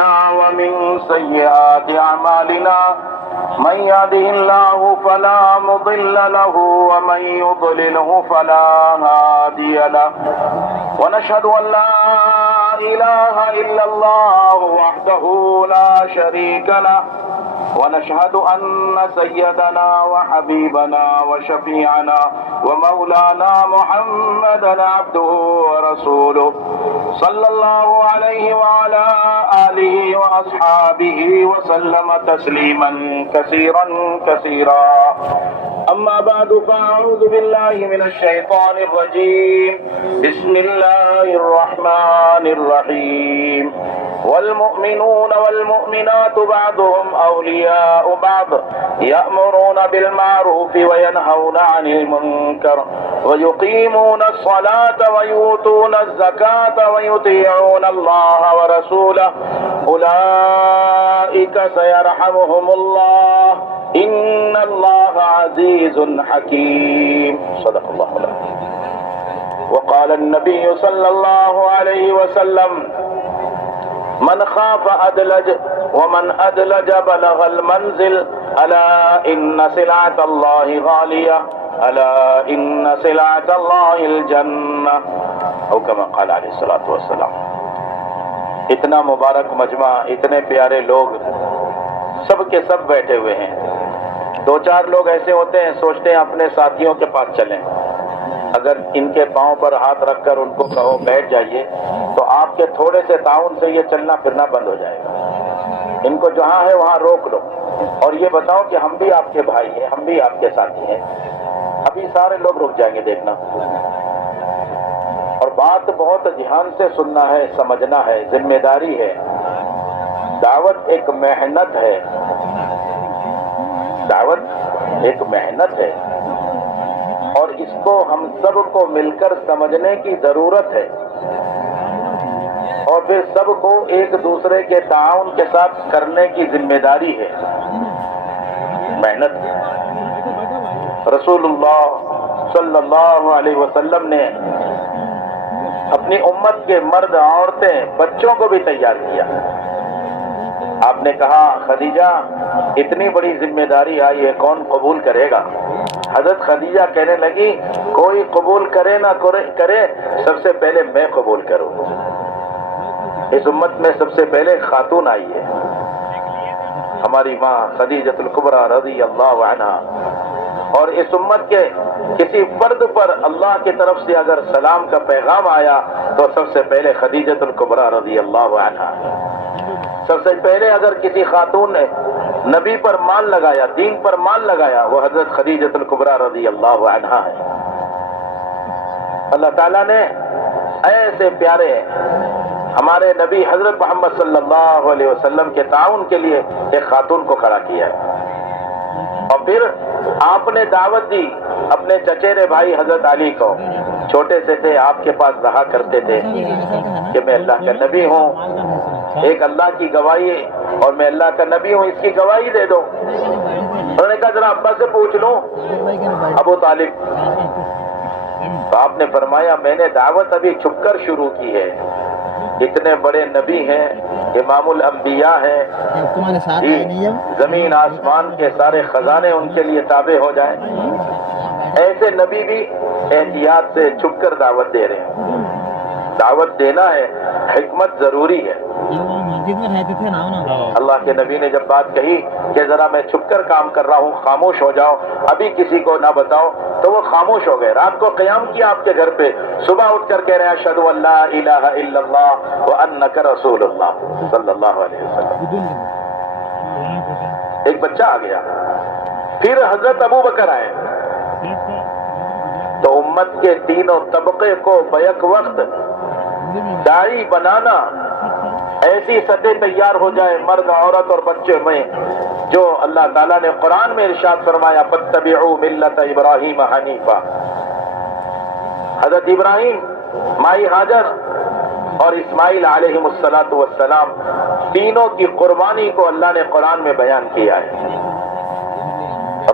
أنفسنا ومن سيئات أعمالنا من يهده الله فلا مضل له ومن يضلله فلا هادي له ونشهد أن لا إله إلا الله وحده لا شريك له ونشهد أن سيدنا وحبيبنا وشفيعنا ومولانا محمدا عبده ورسوله صلى الله عليه وعلى آله وأصحابه وسلم تسليما كثيرا كثيرا. أما بعد فأعوذ بالله من الشيطان الرجيم. بسم الله الرحمن الرحيم. والمؤمنون والمؤمنات بعضهم أولياء بعض يأمرون بالمعروف وينهون عن المنكر ويقيمون الصلاة ويؤتون الزكاة ويطيعون الله ورسوله أولئك سيرحمهم الله إن الله عزيز حكيم. صدق الله العظيم. وقال النبي صلى الله عليه وسلم من خاف أدلج ومن أدلج بلغ المنزل ألا إن سلعة الله غالية ألا إن سلعة الله الجنة أو كما قال عليه الصلاة والسلام. اتنا مبارک مجمع، اتنے پیارے لوگ، سب کے سب بیٹھے ہوئے ہیں. دو چار لوگ ایسے ہوتے ہیں سوچتے ہیں اپنے ساتھیوں کے پاس چلیں، اگر ان کے پاؤں پر ہاتھ رکھ کر ان کو کہو بیٹھ جائیے تو آپ کے تھوڑے سے تعاون سے یہ چلنا پھرنا بند ہو جائے گا. ان کو جہاں ہے وہاں روک لو اور یہ بتاؤ کہ ہم بھی آپ کے بھائی ہیں، ہم بھی آپ کے ساتھی ہیں. ابھی سارے لوگ رک جائیں گے، دیکھنا. اور بات بہت دھیان سے سننا ہے، سمجھنا ہے، ذمہ داری ہے. دعوت ایک محنت ہے، دعوت ایک محنت ہے اور اس کو ہم سب کو مل کر سمجھنے کی ضرورت ہے اور پھر سب کو ایک دوسرے کے تعاون کے ساتھ کرنے کی ذمہ داری ہے. محنت. رسول اللہ صلی اللہ علیہ وسلم نے اپنی امت کے مرد، عورتیں، بچوں کو بھی تیار کیا. آپ نے کہا خدیجہ اتنی بڑی ذمہ داری آئی ہے، کون قبول کرے گا؟ حضرت خدیجہ کہنے لگی کوئی قبول کرے نہ کرے، سب سے پہلے میں قبول کروں. اس امت میں سب سے پہلے خاتون آئی ہے، ہماری ماں خدیجۃ الکبریٰ رضی اللہ عنہا. اور اس امت کے کسی فرد پر اللہ کی طرف سے اگر سلام کا پیغام آیا تو سب سے پہلے خدیجۃ الکبریٰ رضی اللہ عنہا. سب سے پہلے اگر کسی خاتون نے نبی پر مان لگایا، دین پر مان لگایا، وہ حضرت خدیجۃ الکبریٰ رضی اللہ عنہا ہے. اللہ تعالیٰ نے ایسے پیارے ہمارے نبی حضرت محمد صلی اللہ علیہ وسلم کے تعاون کے لیے ایک خاتون کو کھڑا کیا ہے. اور پھر آپ نے دعوت دی اپنے چچیرے بھائی حضرت علی کو. چھوٹے سے تھے، آپ کے پاس رہا کرتے تھے کہ میں اللہ کا نبی ہوں، ایک اللہ کی گواہی اور میں اللہ کا نبی ہوں، اس کی گواہی دے دو. انہوں نے کہا ذرا ابا سے پوچھ لوں، ابو طالب. تو آپ نے فرمایا میں نے دعوت ابھی چھپ کر شروع کی ہے. اتنے بڑے نبی ہیں، امام الانبیاء ہیں، زمین آسمان کے سارے خزانے ان کے لیے تابع ہو جائیں. ایسے نبی بھی احتیاط سے چھپ کر دعوت دے رہے ہیں. دعوت دینا ہے، حکمت ضروری ہے. اللہ کے نبی نے جب بات کہی کہ ذرا میں چھپ کر کام کر رہا ہوں، خاموش ہو جاؤ، ابھی کسی کو نہ بتاؤ، تو وہ خاموش ہو گئے. رات کو قیام کیا آپ کے گھر پہ، صبح اٹھ کر کہہ رہے ہیں اشہد ان لا الہ الا اللہ وانک رسول اللہ صلی اللہ علیہ وسلم. ایک بچہ آ گیا. پھر حضرت ابو بکر آئے تو امت کے تینوں طبقے کو بیک وقت داعی بنانا، ایسی سطح تیار ہو جائے مرد، عورت اور بچے میں، جو اللہ تعالیٰ نے قرآن میں ارشاد فرمایا فاتبعوا ملت ابراہیم حنیفا. حضرت ابراہیم، مائی ہاجر اور اسماعیل علیہ السلام، تینوں کی قربانی کو اللہ نے قرآن میں بیان کیا ہے.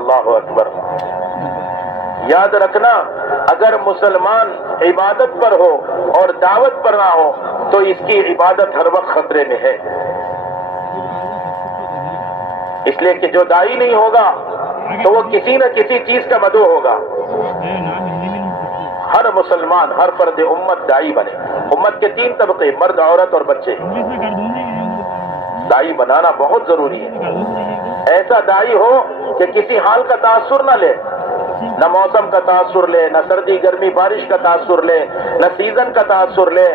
اللہ اکبر. یاد رکھنا، اگر مسلمان عبادت پر ہو اور دعوت پر نہ ہو تو اس کی عبادت ہر وقت خطرے میں ہے. اس لیے کہ جو دائی نہیں ہوگا تو وہ کسی نہ کسی چیز کا مدعو ہوگا. ہر مسلمان، ہر فرد امت دائی بنے. امت کے 3 طبقے، مرد، عورت اور بچے. دائی بنانا بہت ضروری ہے. ایسا دائی ہو کہ کسی حال کا تاثر نہ لے، نہ موسم کا تاثر لے، نہ سردی گرمی بارش کا تاثر لے، نہ سیزن کا تاثر لے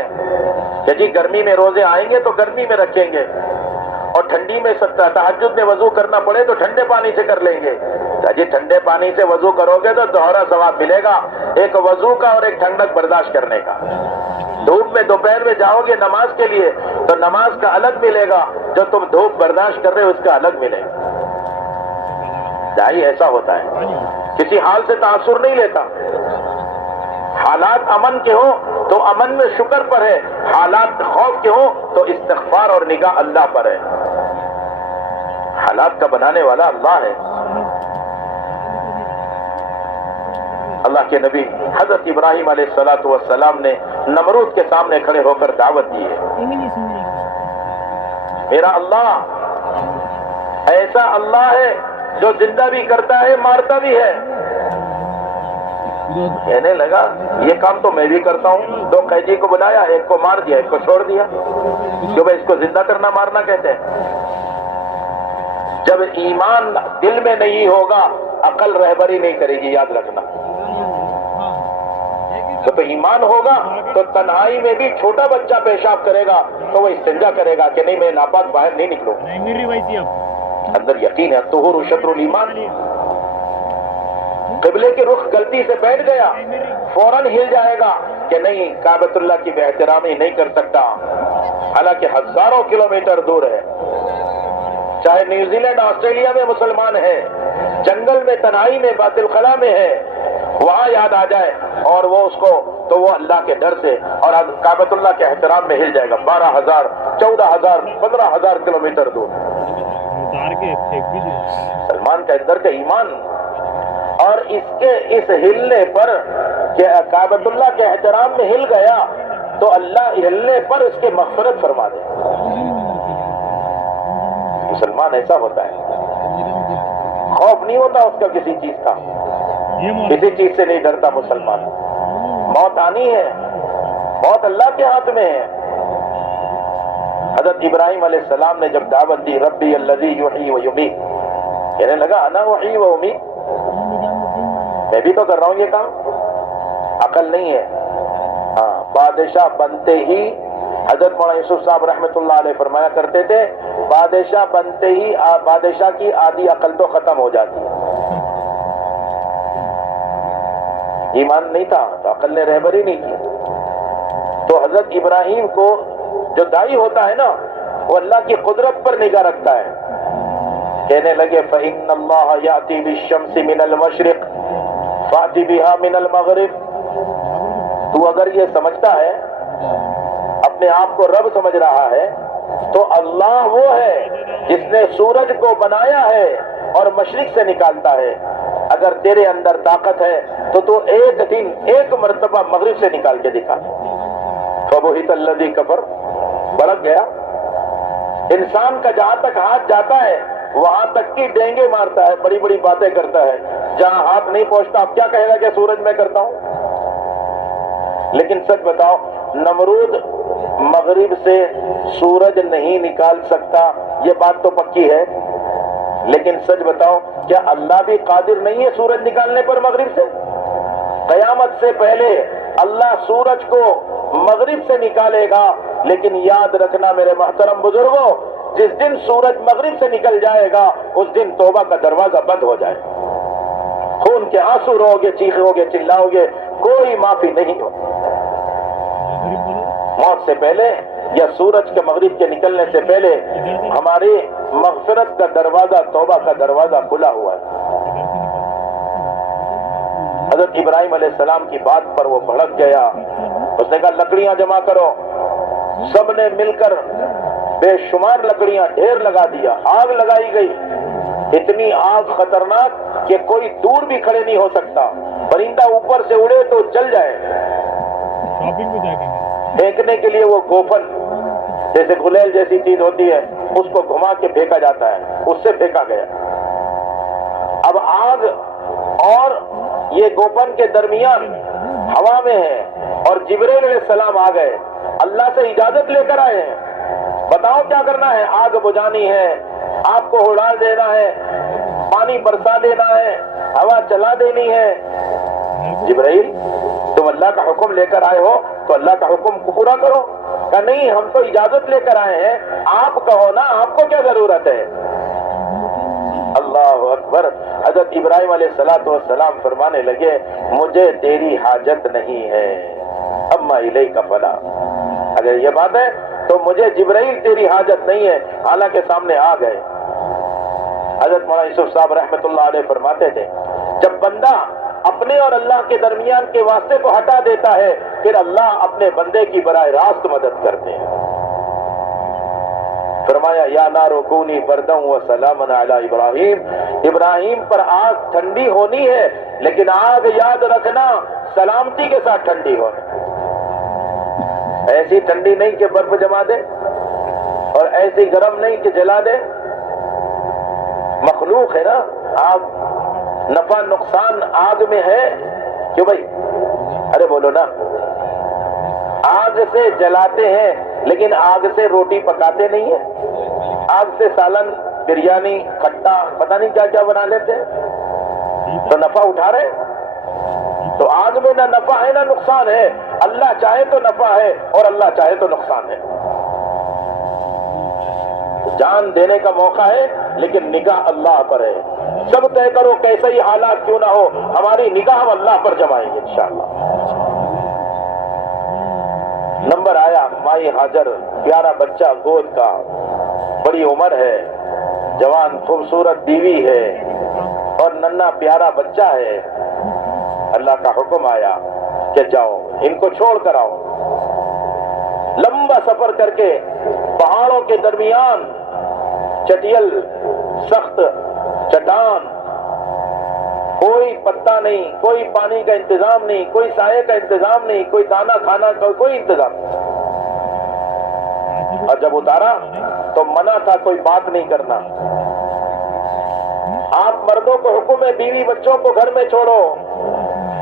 کہ جی گرمی میں روزے آئیں گے تو گرمی میں رکھیں گے، اور ٹھنڈی میں تہجد میں وضو کرنا پڑے تو ٹھنڈے پانی سے کر لیں گے. جی ٹھنڈے پانی سے وضو کرو گے تو دوہرا ثواب ملے گا، ایک وضو کا اور ایک ٹھنڈک برداشت کرنے کا. دھوپ میں دوپہر میں جاؤ گے نماز کے لیے تو نماز کا الگ ملے گا، جو تم دھوپ برداشت کر رہے ہو اس کا الگ ملے گا. دائی ایسا ہوتا ہے، کسی حال سے تاثر نہیں لیتا. حالات امن کے ہوں تو امن میں شکر پر ہے، حالات خوف کے ہوں تو استغفار اور نگاہ اللہ پر ہے. حالات کا بنانے والا اللہ ہے. اللہ کے نبی حضرت ابراہیم علیہ السلام نے نمرود کے سامنے کھڑے ہو کر دعوت دی ہے. میرا اللہ ایسا اللہ ہے جو زندہ بھی کرتا ہے، مارتا بھی ہے. کہنے لگا یہ کام تو میں بھی کرتا ہوں. 2 قیدی کو بلایا، ایک کو مار دیا، ایک کو چھوڑ دیا. جو بھائی اس کو زندہ کرنا مارنا کہتے ہیں. جب ایمان دل میں نہیں ہوگا عقل رہبری نہیں کرے گی، یاد رکھنا. جب ایمان ہوگا تو تنہائی میں بھی چھوٹا بچہ پیشاب کرے گا تو وہ استنجا کرے گا کہ نہیں میں ناپاک باہر نہیں نکلوں. اندر یقین ہے. طہور شطر الایمان. قبلے کے رخ غلطی سے بیٹھ گیا فوراً ہل جائے گا کہ نہیں کعبۃ اللہ کی بے احترامی نہیں کر سکتا، حالانکہ ہزاروں کلومیٹر دور ہے. چاہے نیوزی لینڈ آسٹریلیا میں مسلمان ہے، جنگل میں تنہائی میں باطل خلا میں ہے، وہاں یاد آ جائے اور وہ اس کو تو وہ اللہ کے ڈر سے اور کعبۃ اللہ کے احترام میں ہل جائے گا. 12,000 14,000 15,000 کلومیٹر دور. سلمان کا اندر کا ایمان اور اس ہلنے پر کہ کعبۃ اللہ کے احترام میں ہل گیا تو اللہ ہلنے پر اس کے مغفرت فرما دے. مسلمان ایسا ہوتا ہے، خوف نہیں ہوتا اس کا کسی چیز کا، کسی چیز سے نہیں ڈرتا مسلمان. موت آنی ہے، موت اللہ کے ہاتھ میں ہے. حضرت ابراہیم علیہ السلام نے جب دعوت دی ربی الذی یحیی و یمیت، کہنے لگا انا احیی و امیت، میں بھی تو کر رہا ہوں یہ کام. عقل نہیں ہے. ہاں بادشاہ بنتے ہی حضرت مولانا یوسف صاحب رحمۃ اللہ علیہ فرمایا کرتے تھے بادشاہ بنتے ہی بادشاہ کی آدھی عقل تو ختم ہو جاتی ہے. ایمان نہیں تھا تو عقل نے رہبری نہیں کی. تو حضرت ابراہیم کو جو دائی ہوتا ہے نا وہ اللہ کی قدرت پر نگاہ رکھتا ہے. کہنے لگے فَإِنَّ اللَّهَ يَأْتِي بِالشَّمْسِ مِنَ الْمَشْرِقِ فَأْتِ بِهَا مِنَ الْمَغْرِبِ. تو اگر یہ سمجھتا ہے اپنے آپ کو رب سمجھ رہا ہے تو اللہ وہ ہے جس نے سورج کو بنایا ہے اور مشرق سے نکالتا ہے. اگر تیرے اندر طاقت ہے تو ایک دن ایک مرتبہ مغرب سے نکال کے دکھا. فَبُهِتَ الَّذِي كَفَرَ. بھڑک گیا. انسان کا جہاں تک ہاتھ جاتا ہے وہاں تک کی ڈینگے مارتا ہے، بڑی بڑی باتیں کرتا ہے. جہاں ہاتھ نہیں پہنچتا اب کیا کہے گا کہ سورج میں کرتا ہوں. لیکن سچ بتاؤ نمرود مغرب سے سورج نہیں نکال سکتا، یہ بات تو پکی ہے. لیکن سچ بتاؤ کیا اللہ بھی قادر نہیں ہے سورج نکالنے پر مغرب سے؟ قیامت سے پہلے اللہ سورج کو مغرب سے نکالے گا. لیکن یاد رکھنا میرے محترم بزرگوں، جس دن سورج مغرب سے نکل جائے گا اس دن توبہ کا دروازہ بند ہو جائے. خون کے آنسو رو گے، چیخو گے، چلاؤ گے، کوئی معافی نہیں ہوگی. موت سے پہلے یا سورج کے مغرب کے نکلنے سے پہلے ہماری مغفرت کا دروازہ، توبہ کا دروازہ کھلا ہوا ہے. حضرت ابراہیم علیہ السلام کی بات پر وہ بھڑک گیا. اس نے کہا لکڑیاں جمع کرو. سب نے مل کر بے شمار لکڑیاں ڈھیر لگا دیا. آگ لگائی گئی، اتنی آگ خطرناک کہ کوئی دور بھی کھڑے نہیں ہو سکتا. پرندہ اوپر سے اڑے تو جل جائے. پھینکنے کے لیے وہ گوفن جیسے گلیل جیسی چیز ہوتی ہے اس کو گھما کے پھینکا جاتا ہے، اس سے پھینکا گیا۔ اب آگ اور یہ گوپن کے درمیان ہوا میں ہے اور جبرائیل علیہ السلام آ گئے، اللہ سے اجازت لے کر آئے ہیں، بتاؤ کیا کرنا ہے؟ آگ بجھانی ہے، آپ کو اڑا دینا ہے، پانی برسا دینا ہے، ہوا چلا دینی ہے۔ جبرائیل تم اللہ کا حکم لے کر آئے ہو تو اللہ کا حکم کو پورا کرو۔ کہ نہیں، ہم تو اجازت لے کر آئے ہیں، آپ کہو نا، آپ کو کیا ضرورت ہے؟ اللہ اکبر۔ حضرت ابراہیم علیہ السلام فرمانے لگے مجھے تیری حاجت نہیں ہے، اما الیک فلا۔ اگر یہ بات ہے تو مجھے جبرائیل تیری حاجت نہیں ہے، حالانکہ سامنے آ گئے۔ حضرت مولانا یوسف صاحب رحمۃ اللہ علیہ فرماتے تھے جب بندہ اپنے اور اللہ کے درمیان کے واسطے کو ہٹا دیتا ہے پھر اللہ اپنے بندے کی براہ راست مدد کرتے ہیں۔ فرمایا یا نار کونی بردا و سلاما علی ابراہیم، ابراہیم پر آگ ٹھنڈی ہونی ہے لیکن آگ یاد رکھنا سلامتی کے ساتھ ٹھنڈی ہونی، ایسی ٹھنڈی نہیں کہ برف جما دے اور ایسی گرم نہیں کہ جلا دے۔ مخلوق ہے نا آگ، نفع نقصان آگ میں ہے کیوں بھائی؟ ارے بولو نا، آگ سے جلاتے ہیں لیکن آگ سے روٹی پکاتے نہیں ہیں، آگ سے سالن بریانی کھٹا پتہ نہیں کیا کیا بنا لیتے ہیں، تو نفع اٹھا رہے ہیں۔ تو آگ میں نہ نفع ہے نہ نقصان ہے، اللہ چاہے تو نفع ہے اور اللہ چاہے تو نقصان ہے۔ جان دینے کا موقع ہے لیکن نگاہ اللہ پر ہے۔ سب طے کرو کیسے ہی حالات کیوں نہ ہو، ہماری نگاہ ہم اللہ پر جمائیں گے انشاءاللہ۔ نمبر آیا مائی ہاجر، پیارا بچہ گود کا، بڑی عمر ہے، جوان خوبصورت بیوی ہے اور ننھا پیارا بچہ ہے۔ اللہ کا حکم آیا کہ جاؤ ان کو چھوڑ کر آؤ۔ لمبا سفر کر کے پہاڑوں کے درمیان چٹیل سخت چٹان، کوئی پتا نہیں، کوئی پانی کا انتظام نہیں، کوئی سائے کا انتظام نہیں، کوئی دانا کھانا کا کوئی انتظام نہیں۔ اور جب اتارا تو منع تھا کوئی بات نہیں کرنا۔ آپ مردوں کو حکم ہے بیوی بچوں کو گھر میں چھوڑو،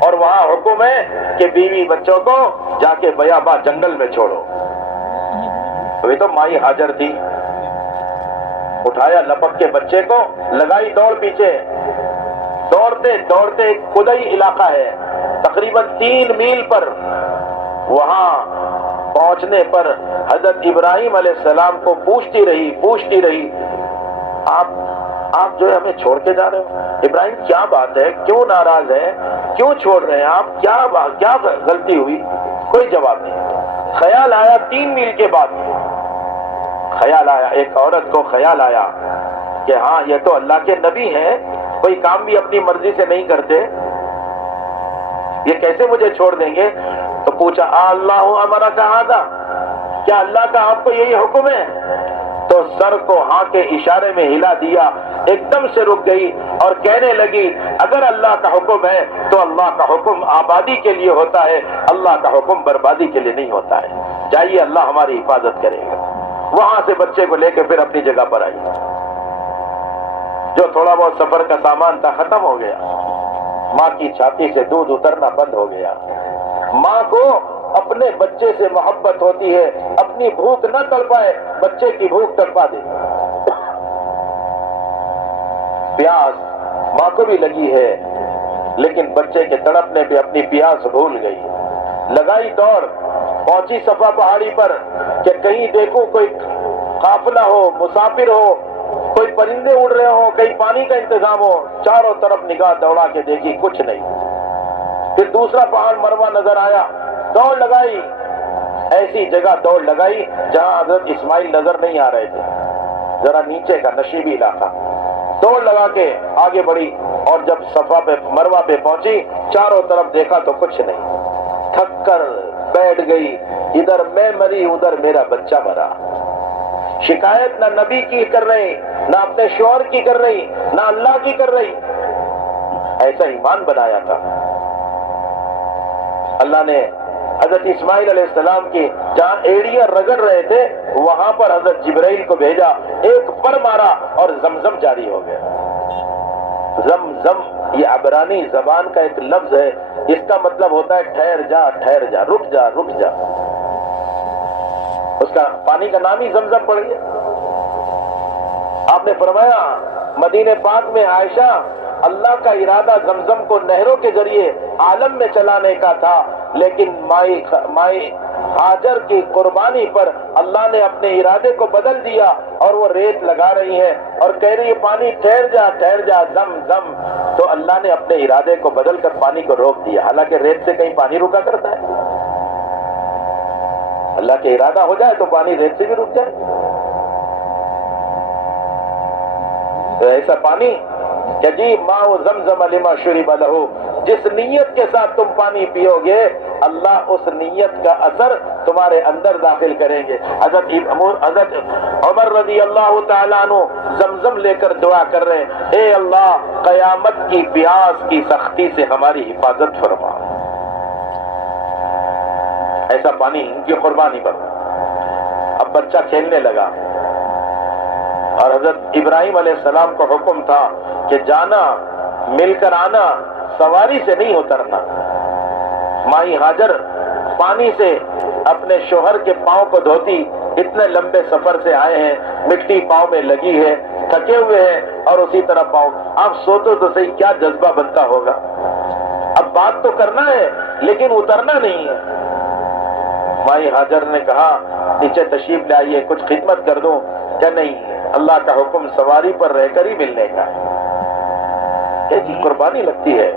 اور وہاں حکم ہے کہ بیوی بچوں کو جا کے بیاباں جنگل میں چھوڑو۔ وہی تو مائی ہاجر تھی، اٹھایا لپک کے بچے کو، لگائی دوڑ پیچھے، دوڑتے دوڑتے ایک خدائی علاقہ ہے تقریباً 3 میل پر، وہاں پہنچنے پر حضرت ابراہیم علیہ السلام کو پوچھتی رہی آپ جو ہے ہمیں چھوڑ کے جا رہے ہو؟ ابراہیم کیا بات ہے، کیوں ناراض ہے، کیوں چھوڑ رہے ہیں آپ، کیا غلطی ہوئی؟ کوئی جواب نہیں۔ خیال آیا 3 میل کے بعد، خیال آیا، ایک عورت کو خیال آیا کہ ہاں یہ تو اللہ کے نبی ہیں، کوئی کام بھی اپنی مرضی سے نہیں کرتے، یہ کیسے مجھے چھوڑ دیں گے؟ تو پوچھا اللہ امرک ھذا، کیا اللہ کا آپ کو یہی حکم ہے؟ تو سر کو ہاں کے اشارے میں ہلا دیا، ایک دم سے رک گئی اور کہنے لگی اگر اللہ کا حکم ہے تو اللہ کا حکم آبادی کے لیے ہوتا ہے، اللہ کا حکم بربادی کے لیے نہیں ہوتا ہے، جائیے اللہ ہماری حفاظت کرے گا۔ وہاں سے بچے کو لے کے پھر اپنی جگہ پر آئی، جو تھوڑا بہت سفر کا سامان تھا ختم ہو گیا، ماں کی چھاتی سے دودھ اترنا بند ہو گیا۔ ماں کو اپنے بچے سے محبت ہوتی ہے، اپنی بھوک نہ تڑپائے، بچے کی بھوک تڑپا دے۔ پیاس ماں کو بھی لگی ہے لیکن بچے کے تڑپنے پہ اپنی پیاس بھول گئی، لگائی دوڑ، پہنچی صفا پہاڑی پر کہ کہیں دیکھوں کوئی قافلہ ہو، مسافر ہو، کوئی پرندے اڑ رہے ہوں، کہیں پانی کا انتظام ہو، چاروں طرف نگاہ دوڑا کے دیکھی، کچھ نہیں۔ پھر دوسرا پہاڑ مروہ نظر آیا، دوڑ لگائی، ایسی جگہ دوڑ لگائی جہاں حضرت اسماعیل نظر نہیں آ رہے تھے، ذرا نیچے کا نشیبی علاقہ، دوڑ لگا کے آگے بڑھی، اور جب صفا پہ مروہ پہ پہنچی چاروں طرف دیکھا تو کچھ نہیں، تھک کر بیٹھ گئی، ادھر میں مری ادھر میرا بچہ مرا۔ شکایت نہ نبی کی کر رہی، نہ اپنے شوہر کی کر رہی، نہ اللہ کی کر رہی، ایسا ایمان بنایا تھا۔ اللہ نے حضرت اسماعیل علیہ السلام کی جہاں ایڑیاں رگڑ رہے تھے وہاں پر حضرت جبرائیل کو بھیجا، ایک پر مارا اور زمزم جاری ہو گیا۔ زمزم یہ عبرانی زبان کا ایک لفظ ہے، اس کا مطلب ہوتا ہے ٹھہر جا، ٹھہر جا، رک جا، رک جا۔ اس کا پانی کا نام ہی زمزم پڑ گیا۔ آپ نے فرمایا مدینہ پاک میں عائشہ، اللہ کا ارادہ زمزم کو نہروں کے ذریعے عالم میں چلانے کا تھا، لیکن مائی ہاجر کی قربانی پر اللہ نے اپنے ارادے کو بدل دیا اور وہ ریت لگا رہی ہیں اور کہہ رہی ہے پانی ٹھہر جا، ٹھہر جا، زم زم۔ تو اللہ نے اپنے ارادے کو بدل کر پانی کو روک دیا، حالانکہ ریت سے کہیں پانی رکا کرتا ہے؟ اللہ کا ارادہ ہو جائے تو پانی ریت سے بھی رک جائے۔ تو ایسا پانی کہ جی ماء زمزم لما شرب لہ، جس نیت کے ساتھ تم پانی پیو گے اللہ اس نیت کا اثر تمہارے اندر داخل کریں گے۔ حضرت عمر رضی اللہ تعالیٰ عنہ زمزم لے کر دعا کر رہے ہیں، اے اللہ قیامت کی پیاس کی سختی سے ہماری حفاظت فرما۔ ایسا پانی ان کی قربانی پر۔ اب بچہ کھیلنے لگا اور حضرت ابراہیم علیہ السلام کو حکم تھا کہ جانا، مل کر آنا، سواری سے نہیں اترنا۔ مائی ہاجر پانی سے اپنے شوہر کے پاؤں کو دھوتی، اتنے لمبے سفر سے آئے ہیں، مٹی پاؤں میں لگی ہے، تھکے ہوئے ہیں اور اسی طرح پاؤں۔ آپ سوچو تو صحیح کیا جذبہ بنتا ہوگا۔ اب بات تو کرنا ہے لیکن اترنا نہیں ہے۔ مائی ہاجر نے کہا نیچے تشریف لے آئیے، کچھ خدمت کر دوں؟ کہ نہیں، اللہ کا حکم سواری پر رہ کر ہی ملنے کا ہے۔ جی قربانی لگتی ہے۔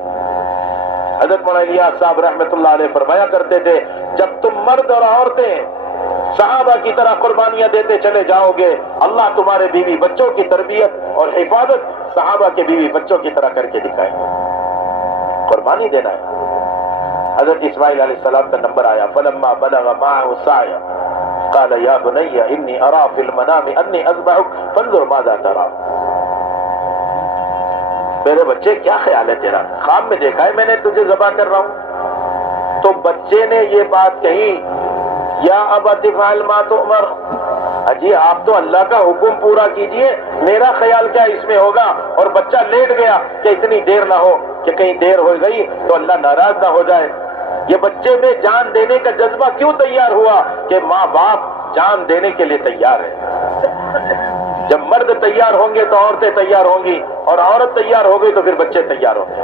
حضرت مولانا الیاس صاحب رحمۃ اللہ علیہ فرمایا کرتے تھے جب تم مرد اور عورتیں صحابہ کی طرح قربانیاں دیتے چلے جاؤ گے اللہ تمہارے بیوی بچوں کی تربیت اور حفاظت صحابہ کے بیوی بچوں کی طرح کر کے دکھائیں گے۔ قربانی دینا ہے۔ حضرت اسماعیل علیہ السلام کا نمبر آیا، فلما بلغ معه السعي قال يا بني اني ارى في المنام اني اذبحك فانظر ماذا ترى۔ میرے بچے کیا خیال ہے تیرا؟ خواب میں دیکھا ہے میں نے تجھے ذبح کر رہا ہوں۔ تو بچے نے یہ بات کہی، یا ابت افعل ما تؤمر، اجی آپ تو اللہ کا حکم پورا کیجئے، میرا خیال کیا اس میں ہوگا۔ اور بچہ لیٹ گیا کہ اتنی دیر نہ ہو کہ کہیں دیر ہو گئی تو اللہ ناراض نہ ہو جائے۔ یہ بچے میں جان دینے کا جذبہ کیوں تیار ہوا کہ ماں باپ جان دینے کے لیے تیار ہے۔ جب مرد تیار ہوں گے تو عورتیں تیار ہوں گی، اور عورت تیار ہو گئی تو پھر بچے تیار ہوں گے۔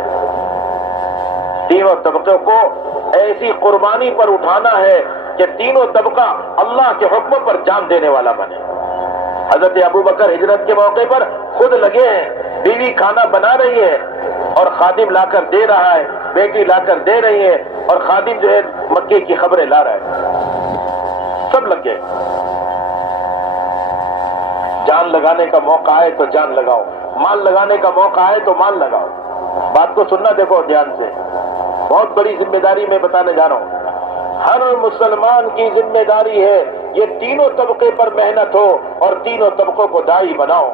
تینوں طبقوں کو ایسی قربانی پر اٹھانا ہے کہ تینوں طبقہ اللہ کے حکم پر جان دینے والا بنے۔ حضرت ابو بکر ہجرت کے موقع پر خود لگے ہیں، بیوی کھانا بنا رہی ہے اور خادم لا کر دے رہا ہے، بیٹی لا کر دے رہی ہے اور خادم جو ہے مکے کی خبریں لا رہا ہے، سب لگے۔ جان لگانے کا موقع آئے تو جان لگاؤ، مال لگانے کا موقع آئے تو مال لگاؤ۔ بات کو سننا دیکھو دھیان سے، بہت بڑی ذمہ داری میں بتانے جا رہا ہوں۔ ہر مسلمان کی ذمہ داری ہے یہ تینوں طبقے پر محنت ہو اور تینوں طبقوں کو داعی بناؤ۔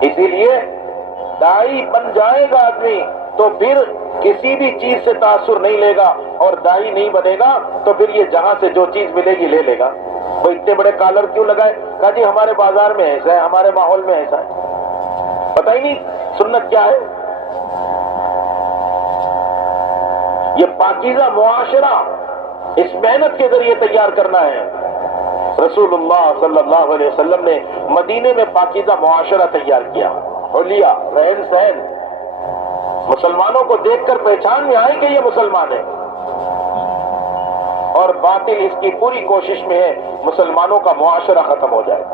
اسی لیے داعی بن جائے گا آدمی تو پھر کسی بھی چیز سے تاثر نہیں لے گا، اور داعی نہیں بنے گا تو پھر یہ جہاں سے جو چیز ملے گی لے لے گا۔ وہ اتنے بڑے کالر کیوں لگائے؟ کہا جی ہمارے بازار میں ایسا ہے، ہمارے ماحول میں ایسا ہے۔ پتہ ہی نہیں سنت کیا ہے۔ یہ پاکیزہ معاشرہ اس محنت کے ذریعے تیار کرنا ہے۔ رسول اللہ صلی اللہ علیہ وسلم نے مدینے میں پاکیزہ معاشرہ تیار کیا، حلیہ، رہن سہن، مسلمانوں کو دیکھ کر پہچان میں آئے کہ یہ مسلمان ہے۔ اور باطل اس کی پوری کوشش میں ہے مسلمانوں کا معاشرہ ختم ہو جائے،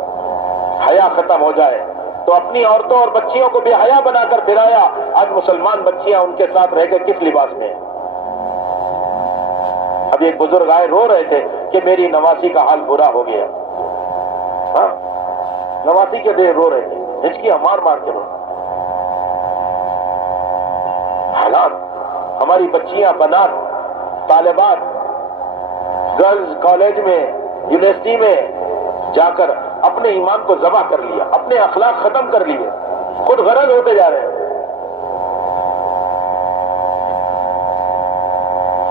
حیا ختم ہو جائے۔ تو اپنی عورتوں اور بچیوں کو بے حیا بنا کر پھرایا، آج مسلمان بچیاں ان کے ساتھ رہ کے کس لباس میں ہیں۔ اب ایک بزرگ آئے رو رہے تھے کہ میری نواسی کا حال برا ہو گیا۔ ہاں نواسی کے دیر رو رہے تھے، ہچکیاں مار مار کے رو۔ حالات ہماری بچیاں بنات طالبات گرلز کالج میں یونیورسٹی میں جا کر اپنے ایمان کو ذبح کر لیا، اپنے اخلاق ختم کر لیے، خود غرض ہوتے جا رہے ہیں۔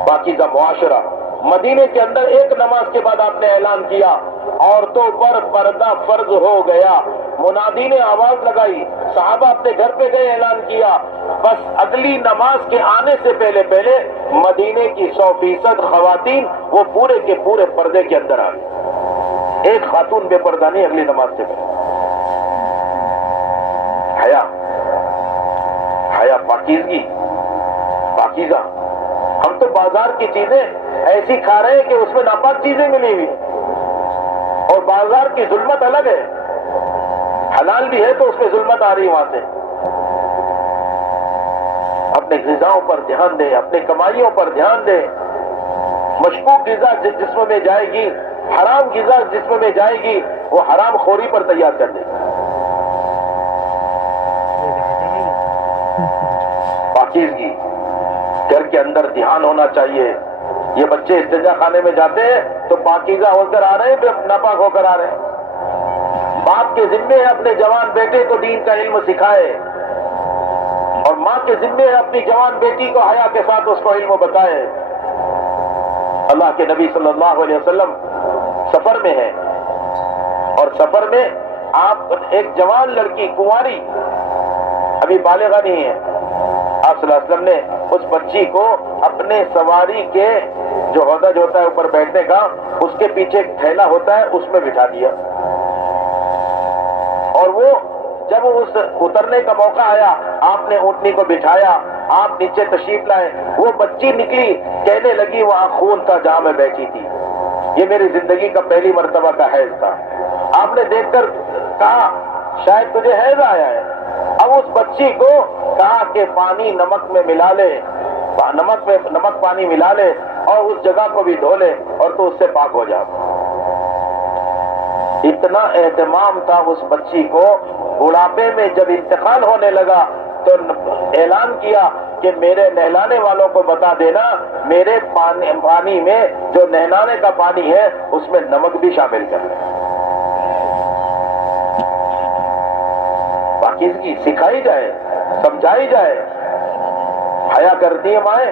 پاکیزہ معاشرہ. مدینے کے اندر ایک نماز کے بعد آپ نے اعلان کیا عورتوں پر پردہ فرض ہو گیا. منادی نے آواز لگائی, صحابہ اپنے گھر پہ گئے, اعلان کیا. بس اگلی نماز کے آنے سے پہلے پہلے مدینے کی 100% خواتین وہ پورے کے پورے پردے کے اندر آ گئی. ایک خاتون بے پردہ نہیں اگلی نماز سے پہلے. حیا, حیا, پاکیزگی, پاکیزہ. ہم تو بازار کی چیزیں ایسی کھا رہے ہیں کہ اس میں ناپاک چیزیں ملی ہوئی, اور بازار کی ظلمت الگ ہے. حلال بھی ہے تو اس میں ظلمت آ رہی وہاں سے. اپنے غذاؤں پر دھیان دیں, اپنے کمائیوں پر دھیان دیں. مشکوک غذا جسم میں جائے گی, حرام غذا جسم میں جائے گی, وہ حرام خوری پر تیار کر دے گی. پاکیزگی, گھر کے اندر دھیان ہونا چاہیے. یہ بچے استنجا خانے میں جاتے ہیں تو پاکیزہ ہو کر آ رہے ہیں, ناپاک ہو کر آ رہے ہیں. باپ کے ذمے ہے اپنے جوان بیٹے کو دین کا علم سکھائے, اور ماں کے ذمے ہے اپنی جوان بیٹی کو حیا کے ساتھ اس کو علم بتائے. اللہ کے نبی صلی اللہ علیہ وسلم سفر میں ہے, اور سفر میں آپ ایک جوان لڑکی کنواری ابھی بالغہ نہیں ہے, آپ صلی اللہ علیہ وسلم نے اس بچی کو اپنے سواری کے جو ہودج ہوتا ہے اوپر بیٹھنے کا, اس کے پیچھے ایک تھیلا ہوتا ہے, اس میں بٹھا دیا. اور وہ جب اس اترنے کا موقع آیا, آپ نے اونٹنی کو بٹھایا, آپ نیچے تشریف لائے. وہ بچی نکلی, کہنے لگی وہاں خون تھا جہاں میں بیٹھی تھی, یہ میری زندگی کا پہلی مرتبہ کا حیض تھا. آپ نے دیکھ کر کہا شاید تجھے حیض آیا ہے. اب اس بچی کو کہا کہ پانی نمک میں ملا لے, نمک پانی ملا لے, اور اس جگہ کو بھی دھو لے, اور تو اس سے پاک ہو جا. اتنا اہتمام تھا اس بچی کو. بڑھاپے میں جب انتقال ہونے لگا تو اعلان کیا کہ میرے نہلانے والوں کو بتا دینا میرے پانی میں جو نہلانے کا پانی ہے اس میں نمک بھی شامل کر دیں. پاکیزگی سکھائی جائے, سمجھائی جائے. حیا کرتی ہے مائیں,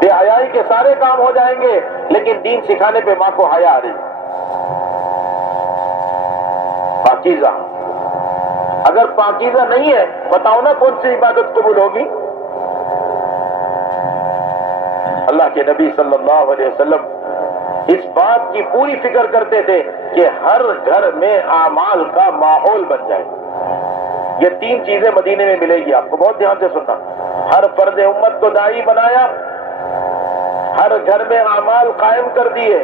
بے حیائی کے سارے کام ہو جائیں گے, لیکن دین سکھانے پہ ماں کو حیا آ رہی. پاکیزہ, اگر پاکیزہ نہیں ہے بتاؤ نا کون سی عبادت قبول ہوگی؟ اللہ کے نبی صلی اللہ علیہ وسلم اس بات کی پوری فکر کرتے تھے کہ ہر گھر میں اعمال کا ماحول بن جائے. یہ 3 چیزیں مدینے میں ملے گی آپ کو, بہت دھیان سے سننا. ہر فرد امت کو داعی بنایا, ہر گھر میں اعمال قائم کر دیے,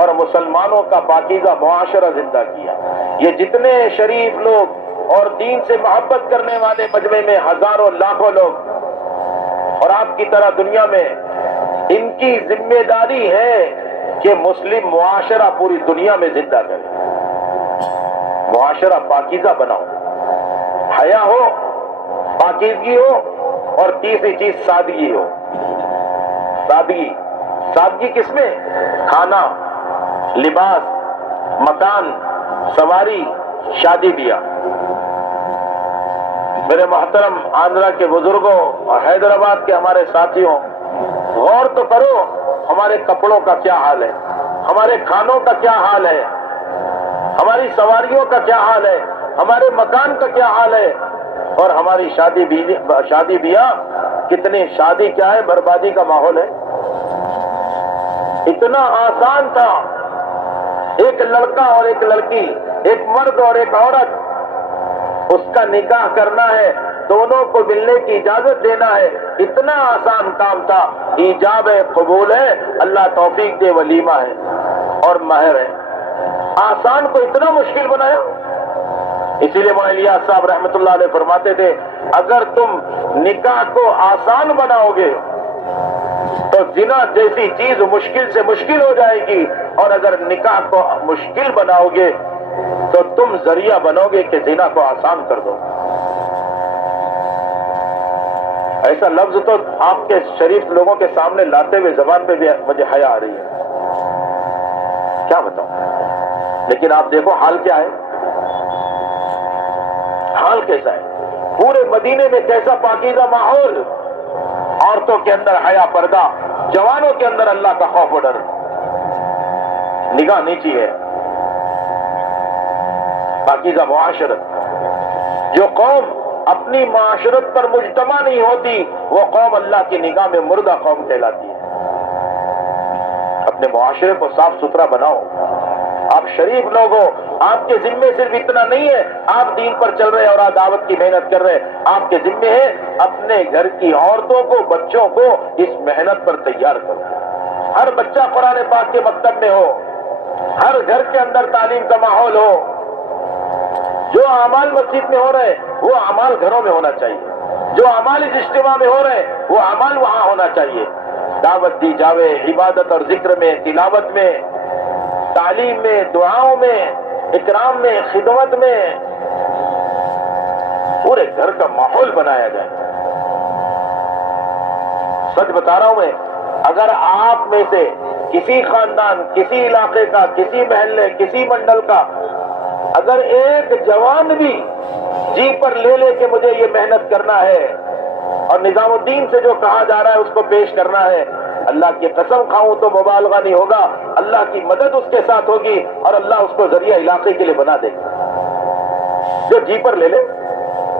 اور مسلمانوں کا پاکیزہ معاشرہ زندہ کیا. یہ جتنے شریف لوگ اور دین سے محبت کرنے والے مجمع میں ہزاروں لاکھوں لوگ, اور آپ کی طرح دنیا میں, ان کی ذمہ داری ہے کہ مسلم معاشرہ پوری دنیا میں زندہ کرے. معاشرہ پاکیزہ بناؤ, حیا ہو, پاکیزگی ہو, اور تیسری چیز سادگی ہو. سادگی, سادگی کس میں؟ کھانا, لباس, مکان, سواری, شادی بیاہ. میرے محترم آندھرا کے بزرگوں اور حیدرآباد کے ہمارے ساتھیوں, غور تو کرو ہمارے کپڑوں کا کیا حال ہے, ہمارے کھانوں کا کیا حال ہے, ہماری سواریوں کا کیا حال ہے, ہمارے مکان کا کیا حال ہے, اور ہماری شادی بیاہ کتنی. شادی کیا ہے, بربادی کا ماحول ہے. اتنا آسان تھا, ایک لڑکا اور ایک لڑکی, ایک مرد اور ایک عورت, اس کا نکاح کرنا ہے, دونوں کو ملنے کی اجازت دینا ہے. اتنا آسان کام تھا. ایجاب ہے, قبول ہے, اللہ توفیق دے, ولیمہ ہے اور مہر ہے. آسان کو اتنا مشکل بنایا. اسی لیے مولانا الیاس صاحب رحمۃ اللہ علیہ فرماتے تھے اگر تم نکاح کو آسان بناؤ گے تو زنا جیسی چیز مشکل سے مشکل ہو جائے گی, اور اگر نکاح کو مشکل بناؤ گے تو تم ذریعہ بنو گے کہ زنا کو آسان کر دو. ایسا لفظ تو آپ کے شریف لوگوں کے سامنے لاتے ہوئے زبان پہ بھی مجھے حیا آ رہی ہے, کیا بتاؤں. لیکن آپ دیکھو حال کیا ہے, حال کیسا ہے. پورے مدینے میں کیسا پاکیزہ ماحول, عورتوں کے اندر حیا پردہ, جوانوں کے اندر اللہ کا خوف و ڈر، نگاہ نیچی ہے، پاکیزہ معاشرت۔ جو قوم اپنی معاشرت پر مجتمع نہیں ہوتی وہ قوم اللہ کی نگاہ میں مردہ قوم کہلاتی ہے۔ اپنے معاشرے کو صاف ستھرا بناؤ، آپ شریف لوگ ہو، آپ کے ذمے صرف اتنا نہیں ہے آپ دین پر چل رہے اور دعوت کی محنت کر رہے، آپ کے ذمے ہے اپنے گھر کی عورتوں کو، بچوں کو اس محنت پر تیار کرو۔ ہر بچہ قرآن پاک کے مکتب میں ہو، ہر گھر کے اندر تعلیم کا ماحول ہو، جو اعمال مسجد میں ہو رہے وہ اعمال گھروں میں ہونا چاہیے، جو اعمال اس اجتماع میں ہو رہے وہ اعمال وہاں ہونا چاہیے۔ دعوت دی جاوے عبادت اور ذکر میں، تلاوت میں، تعلیم میں، دعاؤں میں، اکرام میں، خدمت میں، پورے گھر کا ماحول بنایا جائے۔ سچ بتا رہا ہوں میں، اگر آپ میں سے کسی خاندان، کسی علاقے کا، کسی محلے، کسی منڈل کا اگر ایک جوان بھی جی پر لے لے کہ مجھے یہ محنت کرنا ہے اور نظام الدین سے جو کہا جا رہا ہے اس کو پیش کرنا ہے، اللہ کی قسم کھاؤں تو مبالغہ نہیں ہوگا، اللہ کی مدد اس کے ساتھ ہوگی اور اللہ اس کو ذریعہ علاقے کے لیے بنا دے گا۔ جو جی پر لے لے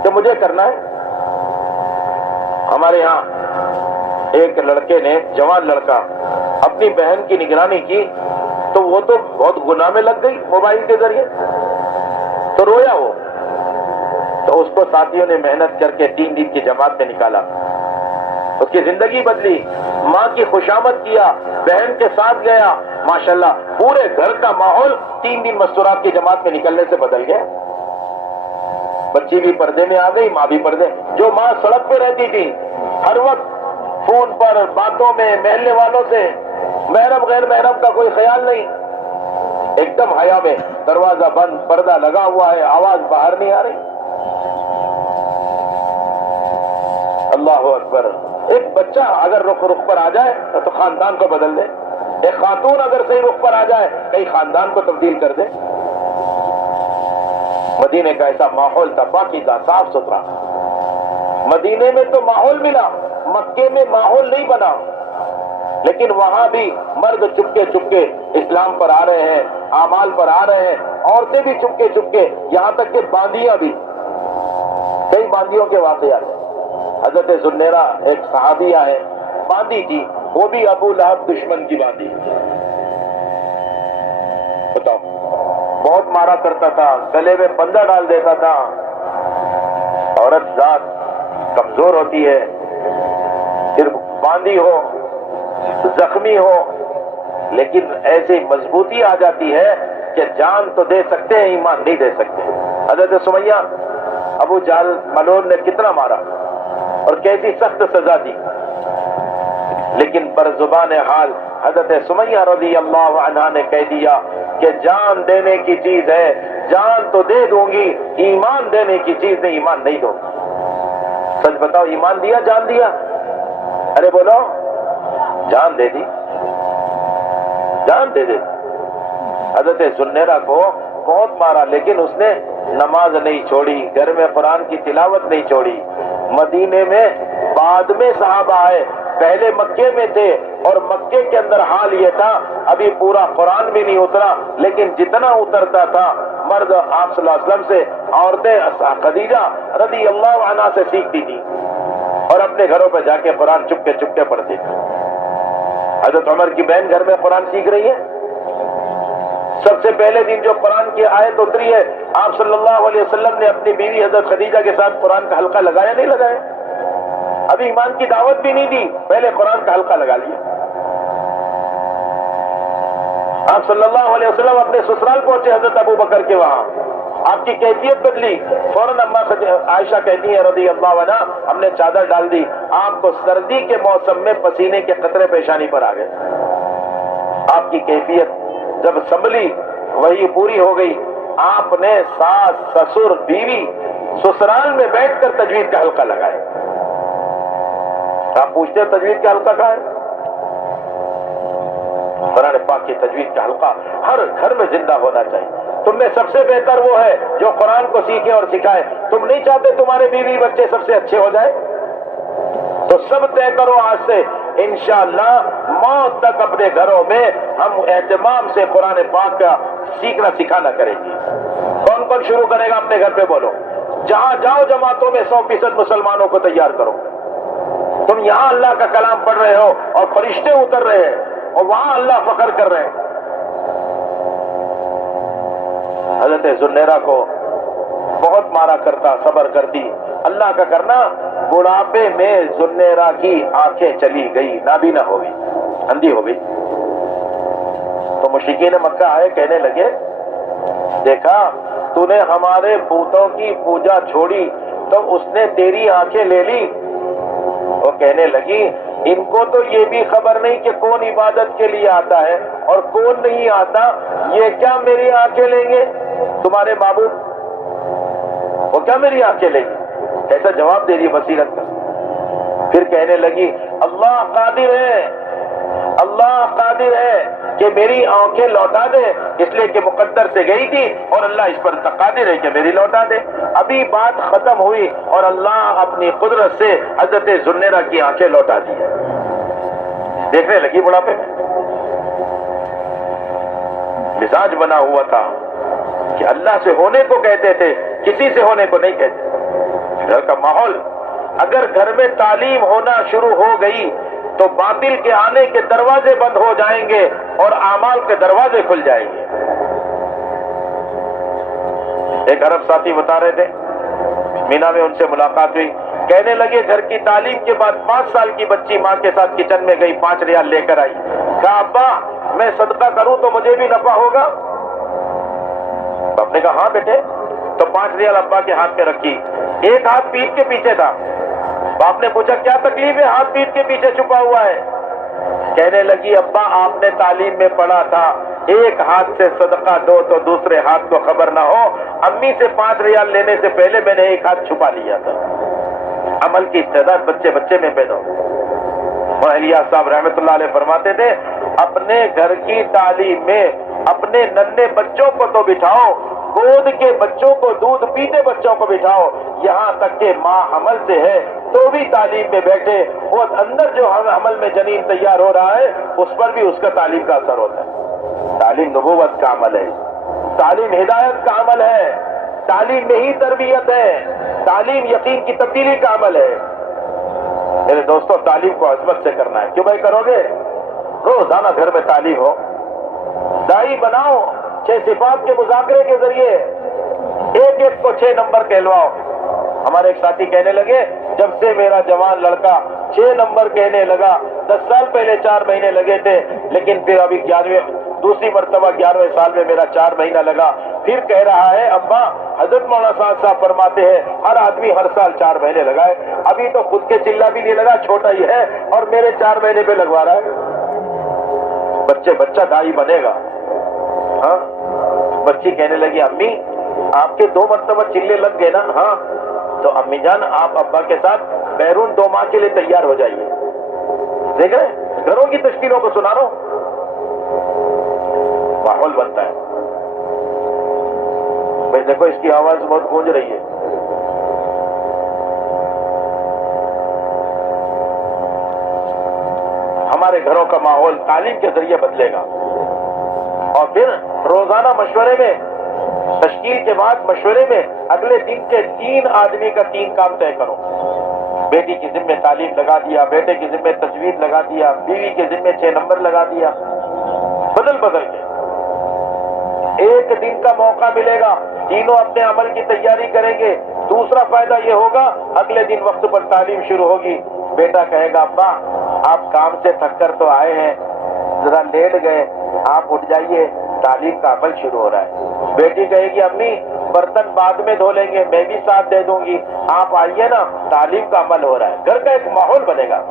کہ مجھے کرنا ہے۔ ہمارے ہاں ایک لڑکے نے، جوان لڑکا، اپنی بہن کی نگرانی کی تو وہ تو بہت گناہ میں لگ گئی موبائل کے ذریعے، تو رویا وہ، تو اس کو ساتھیوں نے محنت کر کے 3 دن کی جماعت میں نکالا، اس کی زندگی بدلی، ماں کی خوشامد کیا، بہن کے ساتھ گیا، ماشاءاللہ پورے گھر کا ماحول 3 دن مستورات کی جماعت میں نکلنے سے بدل گیا۔ بچی بھی پردے میں آ گئی، ماں بھی پردے۔ جو ماں سڑک پہ رہتی تھی ہر وقت فون پر باتوں میں محلے والوں سے، محرم غیر محرم کا کوئی خیال نہیں، ایک دم حیا میں، دروازہ بند، پردہ لگا ہوا ہے، آواز باہر نہیں آ رہی۔ اللہ اکبر۔ ایک بچہ اگر رخ پر آ جائے تو خاندان کو بدل دے، ایک خاتون اگر صحیح رخ پر آ جائے کئی خاندان کو تبدیل کر دے۔ مدینے کا ایسا ماحول تھا، پاکیزہ، صاف ستھرا۔ مدینے میں تو ماحول ملا، مکے میں ماحول نہیں بنا، لیکن وہاں بھی مرد چپکے چپکے اسلام پر آ رہے ہیں، اعمال پر آ رہے ہیں، عورتیں بھی چپکے چپکے، یہاں تک کہ باندیاں بھی، کئی باندیوں کے واقعات ہیں۔ حضرت ذوالنیرہ ایک صحابیہ ہے، باندی تھی، وہ بھی ابو لہب دشمن کی باندی، بتاؤ، بہت مارا کرتا تھا، گلے میں پندہ ڈال دیتا تھا۔ عورت ذات کمزور ہوتی ہے، پھر باندی ہو، زخمی ہو، لیکن ایسی مضبوطی آ جاتی ہے کہ جان تو دے سکتے ہیں، ایمان نہیں دے سکتے۔ حضرت سمیہ، ابو جہل ملعون نے کتنا مارا اور کیسی سخت سزا دی، لیکن برزبان حال حضرت سمیہ رضی اللہ عنہا نے کہہ دیا کہ جان دینے کی چیز ہے، جان تو دے دوں گی، ایمان دینے کی چیز نہیں، ایمان نہیں دوں گی۔ سچ بتاؤ، ایمان دیا، جان دیا؟ ارے بولو، جان دے دی، جان دے دی۔ حضرت ذوالنیرہ کو بہت مارا، لیکن اس نے نماز نہیں چھوڑی، گھر میں قرآن کی تلاوت نہیں چھوڑی۔ مدینے میں بعد میں صحابہ آئے، پہلے مکے میں تھے، اور مکے کے اندر حال یہ تھا ابھی پورا قرآن بھی نہیں اترا، لیکن جتنا اترتا تھا مرد آپ صلی اللہ علیہ وسلم سے، عورتیں خدیجہ رضی اللہ عنہا سے سیکھتی تھی اور اپنے گھروں پہ جا کے قرآن چپکے چپکے پڑھتی تھی۔ حضرت عمر کی بہن گھر میں قرآن سیکھ رہی ہے۔ سب سے پہلے دن جو قرآن کی آیت اتری ہے، آپ صلی اللہ علیہ وسلم نے اپنی بیوی حضرت خدیجہ کے ساتھ قرآن کا حلقہ لگایا نہیں لگایا؟ ابھی ایمان کی دعوت بھی نہیں دی، پہلے قرآن کا حلقہ لگا لیا۔ آپ صلی اللہ علیہ وسلم اپنے سسرال پہنچے حضرت ابو بکر کے وہاں، آپ کی کیفیت بدلی، فوراً اما عائشہ کہتی ہیں رضی اللہ عنہا، ہم نے چادر ڈال دی، آپ کو سردی کے موسم میں پسینے کے قطرے پیشانی پر آ گئے۔ آپ کی کیفیت جب سنبھلی، وہی پوری ہو گئی، آپ نے ساس، سسر، بیوی سسرال میں بیٹھ کر تجوید کا حلقہ لگایا۔ آپ پوچھتے ہیں تجوید کا حلقہ کہاں ہے؟ قرآن پاک کی تجوید کا حلقہ ہر گھر میں زندہ ہونا چاہیے۔ تم میں سب سے بہتر وہ ہے جو قرآن کو سیکھے اور سکھائے۔ تم نہیں چاہتے تمہارے بیوی بچے سب سے اچھے ہو جائے؟ تو سب طے کرو آج سے انشاءاللہ موت تک اپنے گھروں میں ہم اہتمام سے قرآن پاک کا سیکھنا سکھانا کریں گے۔ کون کون شروع کرے گا اپنے گھر پہ بولو؟ جہاں جاؤ جماعتوں میں 100% مسلمانوں کو تیار کرو۔ تم یہاں اللہ کا کلام پڑھ رہے ہو اور فرشتے اتر رہے ہیں اور وہاں اللہ فخر کر رہے ہیں۔ حضرت ذوالنیرہ کو بہت مارا کرتا، صبر کرتی، اللہ کا کرنا، بڑھاپے میں ذوالنیرہ کی آنکھیں چلی گئی، نابینا ہو گئی، اندھی ہو گئی۔ تو مشرکین مکہ آئے، کہنے لگے دیکھا تو نے ہمارے بتوں کی پوجا چھوڑی تو اس نے تیری آنکھیں لے لی۔ وہ کہنے لگی ان کو تو یہ بھی خبر نہیں کہ کون عبادت کے لیے آتا ہے اور کون نہیں آتا، یہ کیا میری آنکھیں لیں گے تمہارے معبود؟ وہ کیا میری آنکھیں لیں گے؟ ایسا جواب دے دی بصیرت کا۔ پھر کہنے لگی اللہ قادر ہے، اللہ قادر ہے کہ میری آنکھیں لوٹا دے، اس لیے کہ مقدر سے گئی تھی اور اللہ اس پر قادر ہے کہ میری لوٹا دے۔ ابھی بات ختم ہوئی اور اللہ اپنی قدرت سے حضرت ذوالنیرہ کی آنکھیں لوٹا دی۔ دیکھنے لگی بڑھاپے میں، مزاج بنا ہوا تھا کہ اللہ سے ہونے کو کہتے تھے، کسی سے ہونے کو نہیں کہتے۔ گھر کا ماحول، اگر گھر میں تعلیم ہونا شروع ہو گئی تو باطل کے آنے کے دروازے بند ہو جائیں گے اور اعمال کے دروازے کھل جائیں گے۔ ایک عرب ساتھی بتا رہے تھے، مینا میں ان سے ملاقات ہوئی، کہنے لگے گھر کی تعلیم کے بعد 5 سال کی بچی ماں کے ساتھ کچن میں گئی، 5 ریال لے کر آئی، کہا ابا میں صدقہ کروں تو مجھے بھی نفع ہوگا؟ باپ نے کہا ہاں بیٹے، تو 5 ریال ابا کے ہاتھ میں رکھی، ایک ہاتھ پیٹھ کے پیچھے تھا۔ باپ نے پوچھا کیا تکلیف ہے، ہاتھ پیٹھ کے پیچھے چھپا ہوا ہے؟ کہنے لگی ابا آپ نے تعلیم میں پڑھا تھا ایک ہاتھ سے صدقہ دو تو دوسرے ہاتھ کو خبر نہ ہو، امی سے 5 ریال لینے سے پہلے میں نے ایک ہاتھ چھپا لیا تھا۔ عمل کی استعداد بچے بچے میں پیدا ہو۔ الیاس صاحب رحمۃ اللہ علیہ فرماتے تھے اپنے گھر کی تعلیم میں اپنے ننھے بچوں کو تو بٹھاؤ، گود کے بچوں کو، دودھ پیتے بچوں کو بٹھاؤ، یہاں تک کہ ماں حمل سے ہے تو بھی تعلیم میں بیٹھے، وہ اندر جو حمل میں جنین تیار ہو رہا ہے اس پر بھی اس کا تعلیم کا اثر ہوتا ہے۔ تعلیم نبوت کا عمل ہے، تعلیم ہدایت کا عمل ہے، تعلیم میں ہی تربیت ہے، تعلیم یقین کی تبدیلی کا عمل ہے۔ میرے دوستوں تعلیم کو عظمت سے کرنا ہے، کیوں بھائی کرو گے؟ روزانہ گھر میں تعلیم ہو، دائی بناؤ، 6 صفات کے مذاکرے کے ذریعے ایک ایک کو 6 نمبر کہلواؤ۔ ہمارے ایک ساتھی کہنے لگے جب سے میرا جوان لڑکا 6 نمبر کہنے لگا، 10 سال پہلے 4 مہینے لگے تھے، لیکن پھر ابھی 11ویں مرتبہ 11ویں سال میں میرا 4 مہینہ لگا، پھر کہہ رہا ہے ابا حضرت مولانا صاحب فرماتے ہیں ہر آدمی ہر سال 4 مہینے لگائے، ابھی تو خود کے چلہ بھی نہیں لگا، چھوٹا ہی ہے اور میرے 4 مہینے پہ لگوا رہا ہے۔ بچہ دائی بنے گا۔ ہاں بچی کہنے لگی امی آپ کے 2 مرتبہ چلے لگ گئے نا؟ ہاں، تو امی جان آپ ابا کے ساتھ بیرون 2 ماہ کے لیے تیار ہو جائیے۔ دیکھ رہے گھروں کی تشکیلوں کو سنا رہا ہوں، ماحول بنتا ہے۔ بھائی دیکھو اس کی آواز بہت گونج رہی ہے۔ ہمارے گھروں کا ماحول تعلیم کے ذریعے بدلے گا، اور پھر روزانہ مشورے میں، تشکیل کے بعد مشورے میں اگلے دن کے 3 آدمی کا 3 کام طے کرو۔ بیٹی کی ذمہ تعلیم لگا دیا، بیٹے کی ذمہ تجوید لگا دیا، بیوی کے ذمہ 6 نمبر لگا دیا، بدل کے ایک دن کا موقع ملے گا، تینوں اپنے عمل کی تیاری کریں گے۔ دوسرا فائدہ یہ ہوگا اگلے دن وقت پر تعلیم شروع ہوگی، بیٹا کہے گا ابا آپ کام سے تھک کر تو آئے ہیں، ذرا لیٹ گئے، آپ اٹھ جائیے، تعلیم کا عمل شروع ہو رہا ہے۔ بیٹی کہے گی امی برتن بعد میں دھو لیں گے، میں بھی ساتھ دے دوں گی، آپ آئیے نا، تعلیم کا عمل ہو رہا ہے۔ گھر کا ایک ماحول بنے گا،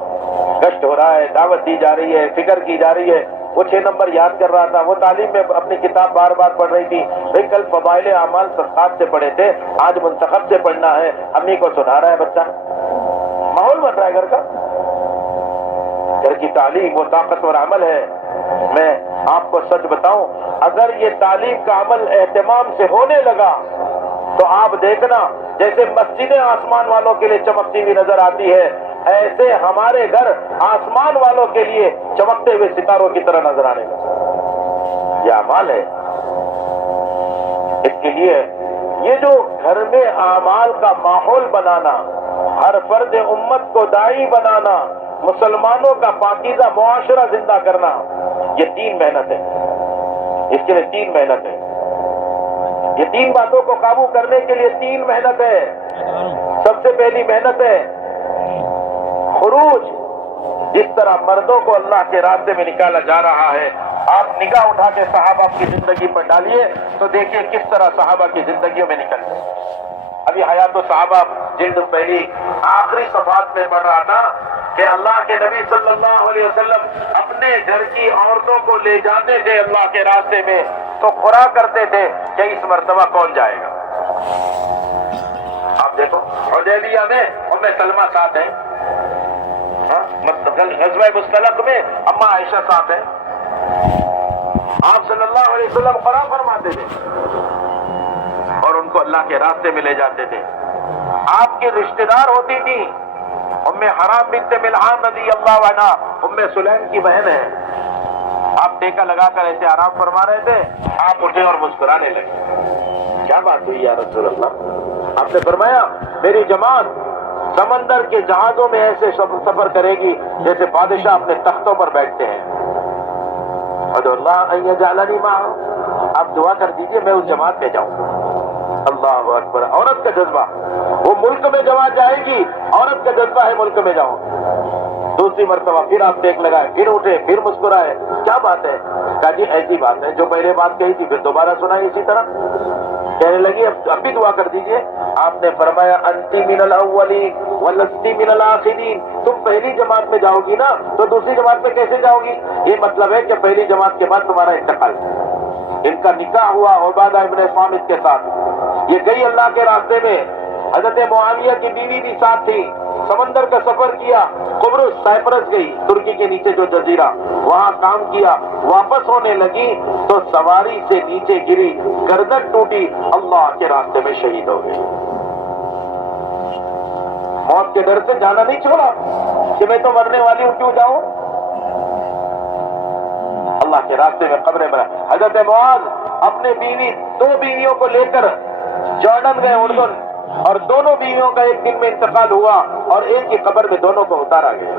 گشت ہو رہا ہے، دعوت دی جا رہی ہے، فکر کی جا رہی ہے۔ وہ 6 نمبر یاد کر رہا تھا، وہ تعلیم میں اپنی کتاب بار بار پڑھ رہی تھی، بھائی کل فضائل اعمال صدقات سے پڑھے تھے، آج منتخب سے پڑھنا ہے، امی کو سنا رہا ہے بچہ۔ ماحول بن رہا ہے گھر کا۔ گھر کی تعلیم وہ طاقتور عمل ہے۔ میں آپ کو سچ بتاؤں، اگر یہ تعلیم کا عمل اہتمام سے ہونے لگا تو آپ دیکھنا جیسے مسجدیں آسمان والوں کے لیے چمکتی ہوئی نظر آتی ہے، ایسے ہمارے گھر آسمان والوں کے لیے چمکتے ہوئے ستاروں کی طرح نظر آنے لگے۔ یہ اعمال ہے۔ اس کے لیے یہ جو گھر میں اعمال کا ماحول بنانا، ہر فرد امت کو داعی بنانا، مسلمانوں کا پاکیزہ معاشرہ زندہ کرنا، یہ 3 محنت ہے۔ اس کے لیے 3 محنت ہے۔ یہ 3 باتوں کو قابو کرنے کے لیے 3 محنت ہے۔ سب سے پہلی محنت ہے خروج۔ جس طرح مردوں کو اللہ کے راستے میں نکالا جا رہا ہے، آپ نگاہ اٹھا کے صحابہ کی زندگی پر ڈالیے تو دیکھیے کس طرح صحابہ کی زندگیوں میں نکل گئے۔ ابھی حیات الصحابہ جلد پہلی آخری صفحات میں پڑھ رہا تھا کہ اللہ کے نبی صلی اللہ علیہ وسلم اپنے گھر کی عورتوں کو لے جاتے تھے اللہ کے راستے میں تو کھرا کرتے تھے کہ اس مرتبہ کون جائے گا۔ آپ دیکھو حدیبیہ میں ام سلمہ ساتھ ہیں، غزوہ مستلق میں اما عائشہ ساتھ ہیں۔ آپ صلی اللہ علیہ وسلم کھرا فرماتے تھے اور ان کو اللہ کے راستے میں لے جاتے تھے۔ آپ کی رشتہ دار ہوتی تھی ام حرام بنت ملحان رضی اللہ عنہا، ام سلیم کی بہن ہے۔ آپ ٹیکا لگا کر ایسے آرام فرما رہے تھے، آپ اٹھے اور مسکرانے لگے۔ کیا بات ہوئی یا رسول اللہ؟ آپ نے فرمایا میری جماعت سمندر کے جہازوں میں ایسے سفر کرے گی جیسے بادشاہ اپنے تختوں پر بیٹھتے ہیں۔ ادعو اللہ ان یجعلنی معہم، آپ دعا کر دیجئے میں اس جماعت میں جاؤں۔ اللہ اکبر، عورت کا جذبہ، وہ ملک میں جماعت جائے گی، عورت کا جذبہ ہے ملک میں جاؤں۔ دوسری مرتبہ پھر آپ ٹیک لگائے، پھر اٹھے، پھر مسکرائے۔ کیا بات ہے؟ کہا جی ایسی بات ہے جو پہلے بات کہی تھی پھر دوبارہ سنائی اسی طرح۔ کہنے لگی اب بھی دعا کر دیجئے۔ آپ نے فرمایا انتی من الاولین ولستی من الاخرین، تم پہلی جماعت میں جاؤ گی نا تو دوسری جماعت میں کیسے جاؤ گی؟ یہ مطلب ہے کہ پہلی جماعت کے بعد تمہارا انتقال۔ ان کا نکاح ہوا عبادہ ابن صامت کے ساتھ، یہ گئی اللہ کے راستے میں۔ حضرت معاویہ کی بیوی بھی ساتھ تھی، سمندر کا سفر کیا، قبرص سائپرس گئی، ترکی کے نیچے جو جزیرہ، وہاں کام کیا، واپس ہونے لگی تو سواری سے نیچے گری، گردن ٹوٹی، اللہ کے راستے میں شہید ہو گئی۔ موت کے ڈر سے جانا نہیں چھوڑا کہ میں تو مرنے والی ہوں کیوں جاؤں، اللہ کے راستے میں قبریں بنا۔ حضرت معاذ اپنے بیوی 2 بیویوں کو لے کر جارڈن گئے، اردن، اور دونوں بیویوں کا ایک دن میں انتقال ہوا اور ایک ہی قبر میں دونوں کو اتارا گیا۔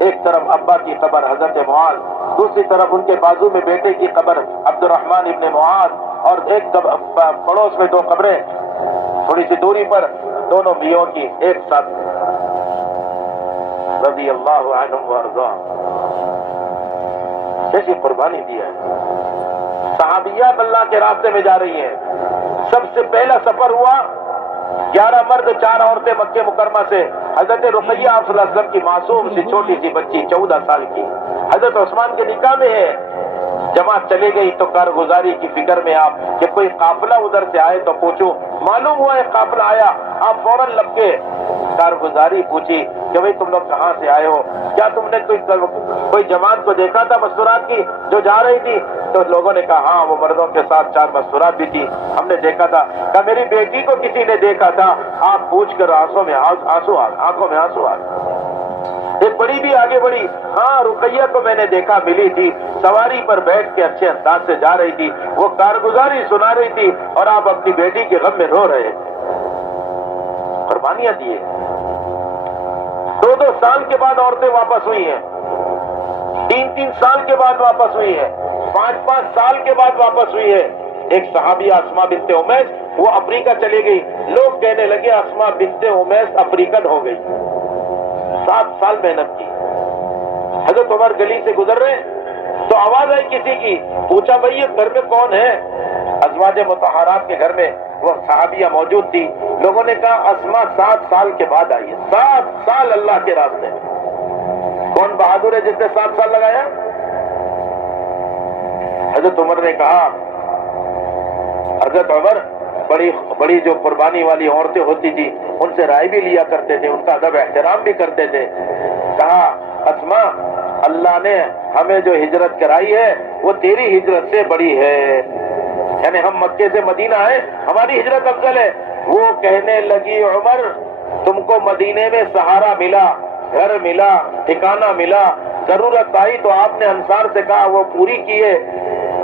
ایک طرف ابا کی قبر حضرت معاذ، دوسری طرف ان کے بازو میں بیٹے کی قبر عبد الرحمن ابن معاذ، اور ایک پڑوس میں 2 قبریں تھوڑی سی دوری پر دونوں بیویوں کی ایک ساتھ، رضی اللہ عنہم وارضاہم۔ کیسی قربانی دی ہے۔ صحابیات اللہ کے راستے میں جا رہی ہیں۔ سب سے پہلا سفر ہوا 11 مرد 4 عورتیں مکہ مکرمہ سے، حضرت رقیہ آپ صلی اللہ علیہ وسلم کی معصوم سی چھوٹی سی بچی 14 سال کی، حضرت عثمان کے نکاح میں ہے۔ جماعت چلے گئی تو کارگزاری کی فکر میں آپ کہ کوئی قافلہ ادھر سے آئے تو پوچھو، معلوم ہوا ایک قافلہ آیا، آپ فوراً لپکے، کارگزاری پوچھی کہ بھئی تم لوگ کہاں سے آئے ہو، کیا تم نے کوئی جماعت کو دیکھا تھا مستورات کی جو جا رہی تھی؟ تو لوگوں نے کہا ہاں وہ مردوں کے ساتھ 4 مستورات بھی تھی، ہم نے دیکھا تھا۔ کہا میری بیٹی کو کسی نے دیکھا تھا، آپ پوچھ کر آنکھوں میں آنسو آ ایک بڑی بھی آگے بڑھی، ہاں رقیہ کو میں نے دیکھا، ملی تھی، سواری پر بیٹھ کے اچھے انداز سے جا رہی تھی، وہ کارگزاری سنا رہی تھی اور آپ اپنی بیٹی کے غم میں رو رہے تھے۔ قربانیاں دیے۔ 2 سال کے بعد عورتیں واپس ہوئی ہیں، 3 سال کے بعد واپس ہوئی ہیں، 5 سال کے بعد واپس ہوئی ہے۔ ایک صحابی اسماء بنت امیس، وہ افریقہ چلے گئی، لوگ کہنے لگے اسماء بنت امیس افریقن ہو گئی۔ 7 سال محنت کی۔ حضرت عمر گلی سے گزر رہے تو آواز آئی کسی کی، پوچھا بھئی یہ گھر میں کون ہے؟ ازواج مطہرات کے گھر میں وہ صحابیہ موجود تھی۔ لوگوں نے کہا اسماء 7 سال کے بعد آئی ہے، 7 سال اللہ کے راستے میں۔ کون بہادر ہے جس نے 7 سال لگایا؟ حضرت عمر نے کہا، حضرت عمر بڑی جو قربانی والی عورتیں ہوتی تھی ان سے رائے بھی لیا کرتے تھے، ان کا ادب احترام بھی کرتے تھے۔ کہا اسماء اللہ نے ہمیں جو ہجرت کرائی ہے وہ تیری ہجرت سے بڑی ہے، یعنی ہم مکے سے مدینہ آئے، ہماری ہجرت افضل ہے۔ وہ کہنے لگی عمر تم کو مدینے میں سہارا ملا، گھر ملا، ٹھکانہ ملا، ضرورت آئی تو آپ نے انصار سے کہا وہ پوری کیے۔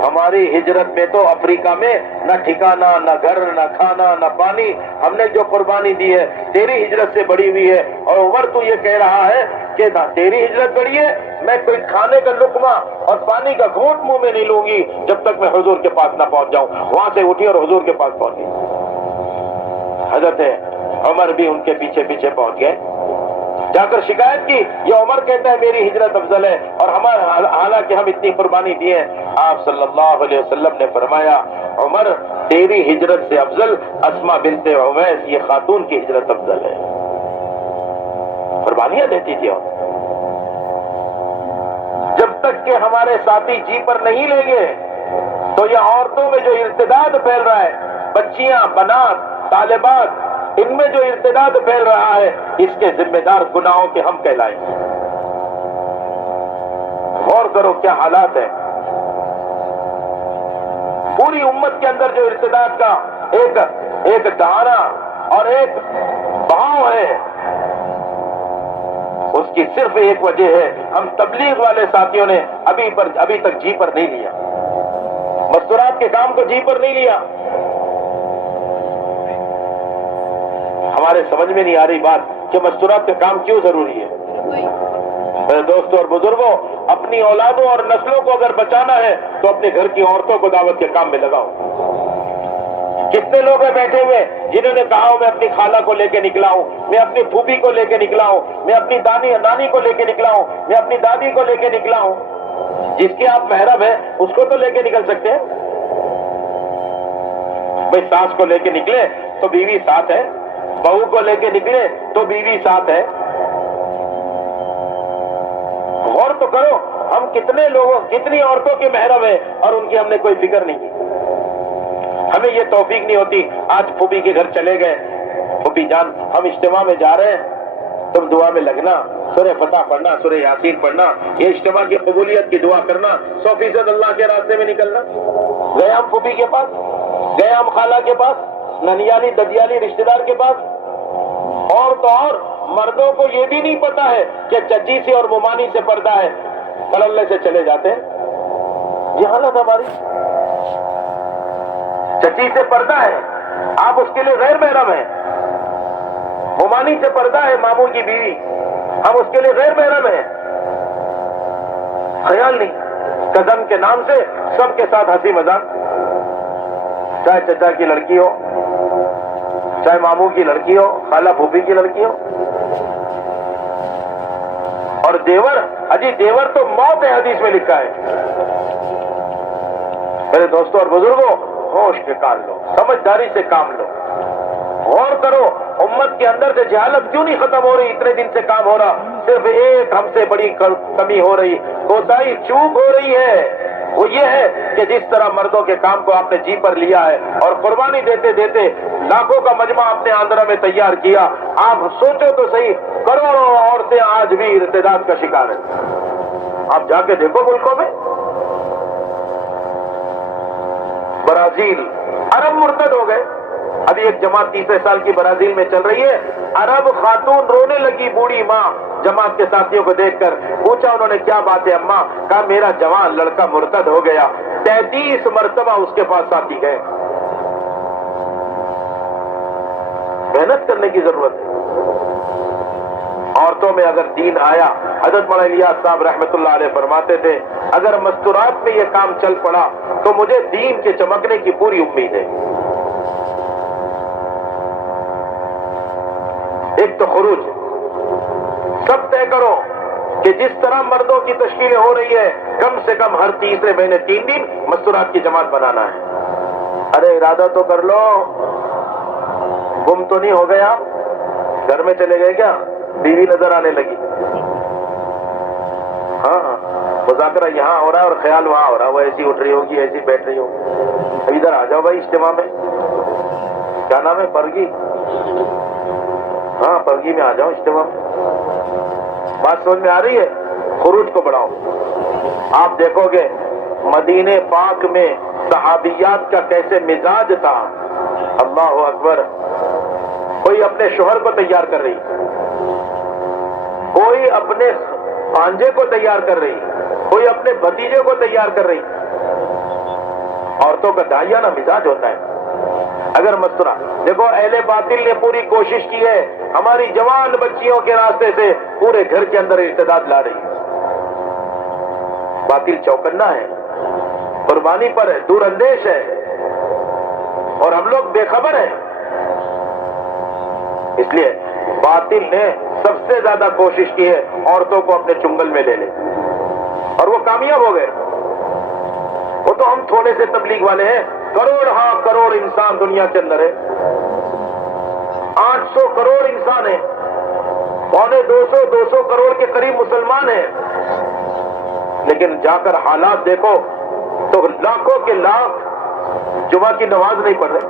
ہماری ہجرت میں تو افریقہ میں نہ ٹھکانہ، نہ گھر، نہ کھانا، نہ پانی، ہم نے جو قربانی دی ہے تیری ہجرت سے بڑی ہوئی ہے۔ اور عمر تو یہ کہہ رہا ہے کہ نہ تیری ہجرت بڑی ہے، میں کوئی کھانے کا لقمہ اور پانی کا گھونٹ منہ میں نہیں لوں گی جب تک میں حضور کے پاس نہ پہنچ جاؤں۔ وہاں سے اٹھی اور حضور کے پاس پہنچی۔ حضرت عمر بھی ان کے پیچھے پیچھے پہنچ گئے، جا کر شکایت کی، یہ عمر کہتا ہے میری ہجرت افضل ہے اور حالانکہ ہم اتنی قربانی دی ہے۔ آپ صلی اللہ علیہ وسلم نے فرمایا عمر تیری ہجرت سے افضل اسماء بنت عمیس یہ خاتون کی ہجرت افضل ہے، قربانیاں دیتی تھی۔ اور جب تک کہ ہمارے ساتھی جی پر نہیں لیں گے تو یہ عورتوں میں جو ارتداد پھیل رہا ہے، بچیاں، بنات، طالبات، ان میں جو ارتداد پھیل رہا ہے، اس کے ذمہ دار گناہوں کے ہم کہلائیں گے۔ غور کرو کیا حالات ہیں۔ پوری امت کے اندر جو ارتداد کا ایک دہانا اور ایک بہاؤ ہے، اس کی صرف ایک وجہ ہے، ہم تبلیغ والے ساتھیوں نے ابھی تک جی پر نہیں لیا، مستورات کے کام کو جی پر نہیں لیا۔ ہمارے سمجھ میں نہیں آ رہی بات کہ مستورات کا کام کیوں ضروری ہے۔ میرے دوستوں اور بزرگوں، اپنی اولادوں اور نسلوں کو اگر بچانا ہے تو اپنے گھر کی عورتوں کو دعوت کے کام میں لگاؤ۔ کتنے لوگ ہیں بیٹھے ہوئے جنہوں نے کہا میں اپنی خالہ کو لے کے نکلا ہوں، میں اپنی پھوپھی کو لے کے نکلا ہوں، میں اپنی نانی کو لے کے نکلا ہوں، میں اپنی دادی کو لے کے نکلا ہوں۔ جس کے آپ محرم ہیں اس کو تو لے کے نکل سکتے ہیں۔ بھئی ساس کو لے کے نکلے تو بیوی ساتھ ہے، بہو کو لے کے نکلے تو بیوی ساتھ ہے۔ غور تو کرو ہم کتنے لوگوں، کتنی عورتوں کے محرم ہیں اور ان کی ہم نے کوئی فکر نہیں کی۔ ہمیں یہ توفیق نہیں ہوتی۔ آج پھوپھی کے گھر چلے گئے، پھوپھی جان ہم اجتماع میں جا رہے ہیں، تم دعا میں لگنا، سورہ فتح پڑھنا، سورہ یاسین پڑھنا، یہ اجتماع کی قبولیت کی دعا کرنا، 100% اللہ کے راستے میں نکلنا۔ گئے ہم پھوپھی کے پاس، گئے ہم خالہ کے پاس، ننیالی ددیالی رشتہ دار کے پاس، اور تو اور مردوں کو یہ بھی نہیں پتا ہے کہ چچی سے اور ممانی سے پردہ ہے، کللے سے چلے جاتے ہیں۔ یہ حالت ہماری، چچی سے پردہ ہے، آپ اس کے لیے غیر محرم ہیں۔ ممانی سے پردہ ہے، ماموں کی بیوی، ہم اس کے لیے غیر محرم ہیں۔ خیال نہیں، کزن کے نام سے سب کے ساتھ ہنسی مذاق، چاہے چچا کی لڑکی ہو، چاہے ماموں کی لڑکی ہو، خالہ پھوپھی کی لڑکی ہو۔ اور دیور، اجی دیور تو موت ہے، حدیث میں لکھا ہے۔ میرے دوستوں اور بزرگوں، ہوش نکال لو، سمجھداری سے کام لو، غور کرو امت کے اندر سے جہالت کیوں نہیں ختم ہو رہی؟ اتنے دن سے کام ہو رہا، صرف ایک ہم سے بڑی کمی ہو رہی، کوتاہی، چوک ہو رہی ہے، وہ یہ ہے کہ جس طرح مردوں کے کام کو آپ نے جی پر لیا ہے اور قربانی دیتے دیتے لاکھوں کا مجمع اپنے آندرا میں تیار کیا، آپ سوچو تو صحیح، کروڑوں عورتیں آج بھی ارتداد کا شکار ہیں۔ آپ جا کے دیکھو ملکوں میں، برازیل، عرب مرتد ہو گئے۔ ابھی ایک جماعت 30 سال کی برازیل میں چل رہی ہے، عرب خاتون رونے لگی، بوڑھی ماں جماعت کے ساتھیوں کو دیکھ کر پوچھا انہوں نے کیا بات ہے اماں؟ کہا میرا جوان لڑکا مرتد ہو گیا۔ 33 مرتبہ اس کے پاس ساتھی گئے۔ محنت کرنے کی ضرورت ہے۔ عورتوں میں اگر دین آیا، حضرت مولانا الیاس صاحب رحمۃ اللہ علیہ فرماتے تھے اگر مستورات میں یہ کام چل پڑا تو مجھے دین کے چمکنے کی پوری امید ہے۔ ایک تو خروج، سب طے کرو کہ جس طرح مردوں کی تشکیلیں ہو رہی ہے کم سے کم ہر تیسرے مہینے 3 دن مستورات کی جماعت بنانا ہے۔ ارے ارادہ تو کر لو، گم تو نہیں ہو گیا؟ گھر میں چلے گئے کیا؟ بیوی نظر آنے لگی؟ ہاں، مذاکرہ یہاں ہو رہا ہے اور خیال وہاں ہو رہا ہے، وہ ایسی اٹھ رہی ہوگی، ایسی بیٹھ رہی ہوگی۔ اب ادھر آ جاؤ بھائی اجتماع میں، کیا نام ہے، پرگی؟ ہاں پرگی میں آ جاؤ اجتماع میں۔ بات سمجھ میں آ رہی ہے؟ خروج کو بڑھاؤ۔ آپ دیکھو گے مدینے پاک میں صحابیات کا کیسے مزاج تھا، اللہ اکبر۔ کوئی کوئی اپنے شوہر کو تیار کر رہی، کوئی اپنے بھانجے کو تیار کر رہی، کوئی اپنے بھتیجے کو تیار کر رہی. عورتوں کا داہیانہ مزاج ہوتا ہے. اگر مستورہ دیکھو، اہل باطل نے پوری کوشش کی ہے ہماری جوان بچیوں کے راستے سے پورے گھر کے اندر ارتداد لا رہی. باطل چوکنا ہے، قربانی پر ہے، دور اندیش ہے، اور ہم لوگ بے خبر ہیں. اس لیے باطل نے سب سے زیادہ کوشش کی ہے عورتوں کو اپنے چنگل میں لے لے، اور وہ کامیاب ہو گئے. وہ تو ہم تھوڑے سے تبلیغ والے ہیں، کروڑ ہاں کروڑ انسان دنیا کے اندر ہے، 800 کروڑ انسان ہیں، 200 کروڑ کے قریب مسلمان ہیں. لیکن جا کر حالات دیکھو تو لاکھوں کے لاکھ جمعہ کی نماز نہیں پڑھ رہے.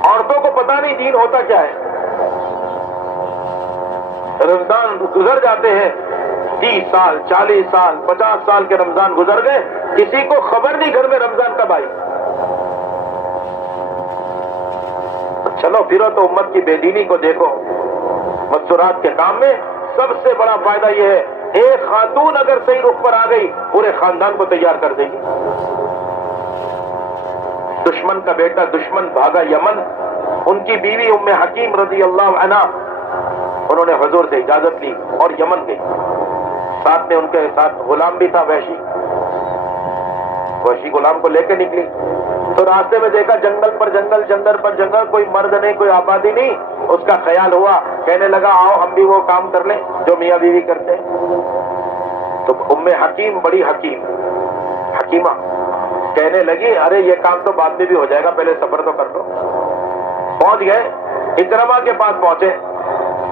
عورتوں کو پتہ نہیں دین ہوتا کیا ہے. رمضان گزر جاتے ہیں، 30 سال 40 سال 50 سال کے رمضان گزر گئے، کسی کو خبر نہیں گھر میں رمضان کب آئی. چلو پھرو تو امت کی بے دینی کو دیکھو. مستورات کے کام میں سب سے بڑا فائدہ یہ ہے، ایک خاتون اگر صحیح رخ پر آ گئی پورے خاندان کو تیار کر دے گی. دشمن کا بیٹا دشمن بھاگا یمن، ان کی بیوی ام حکیم رضی اللہ عنہا، انہوں نے حضور سے اجازت لی اور یمن گئی. ساتھ میں ان کے ساتھ غلام بھی تھا، وحشی غلام کو لے کے نکلی. تو راستے میں دیکھا جنگل پر جنگل، جنگل پر جنگل، کوئی مرد نہیں، کوئی آبادی نہیں. اس کا خیال ہوا، کہنے لگا آؤ ہم بھی وہ کام کر لیں جو میاں بیوی کرتے ہیں. تو ام حکیم بڑی حکیمہ کہنے لگی ارے یہ کام تو بعد میں بھی ہو جائے گا، پہلے صبر تو کر دو. پہنچ گئے، اکرمہ کے پاس پہنچے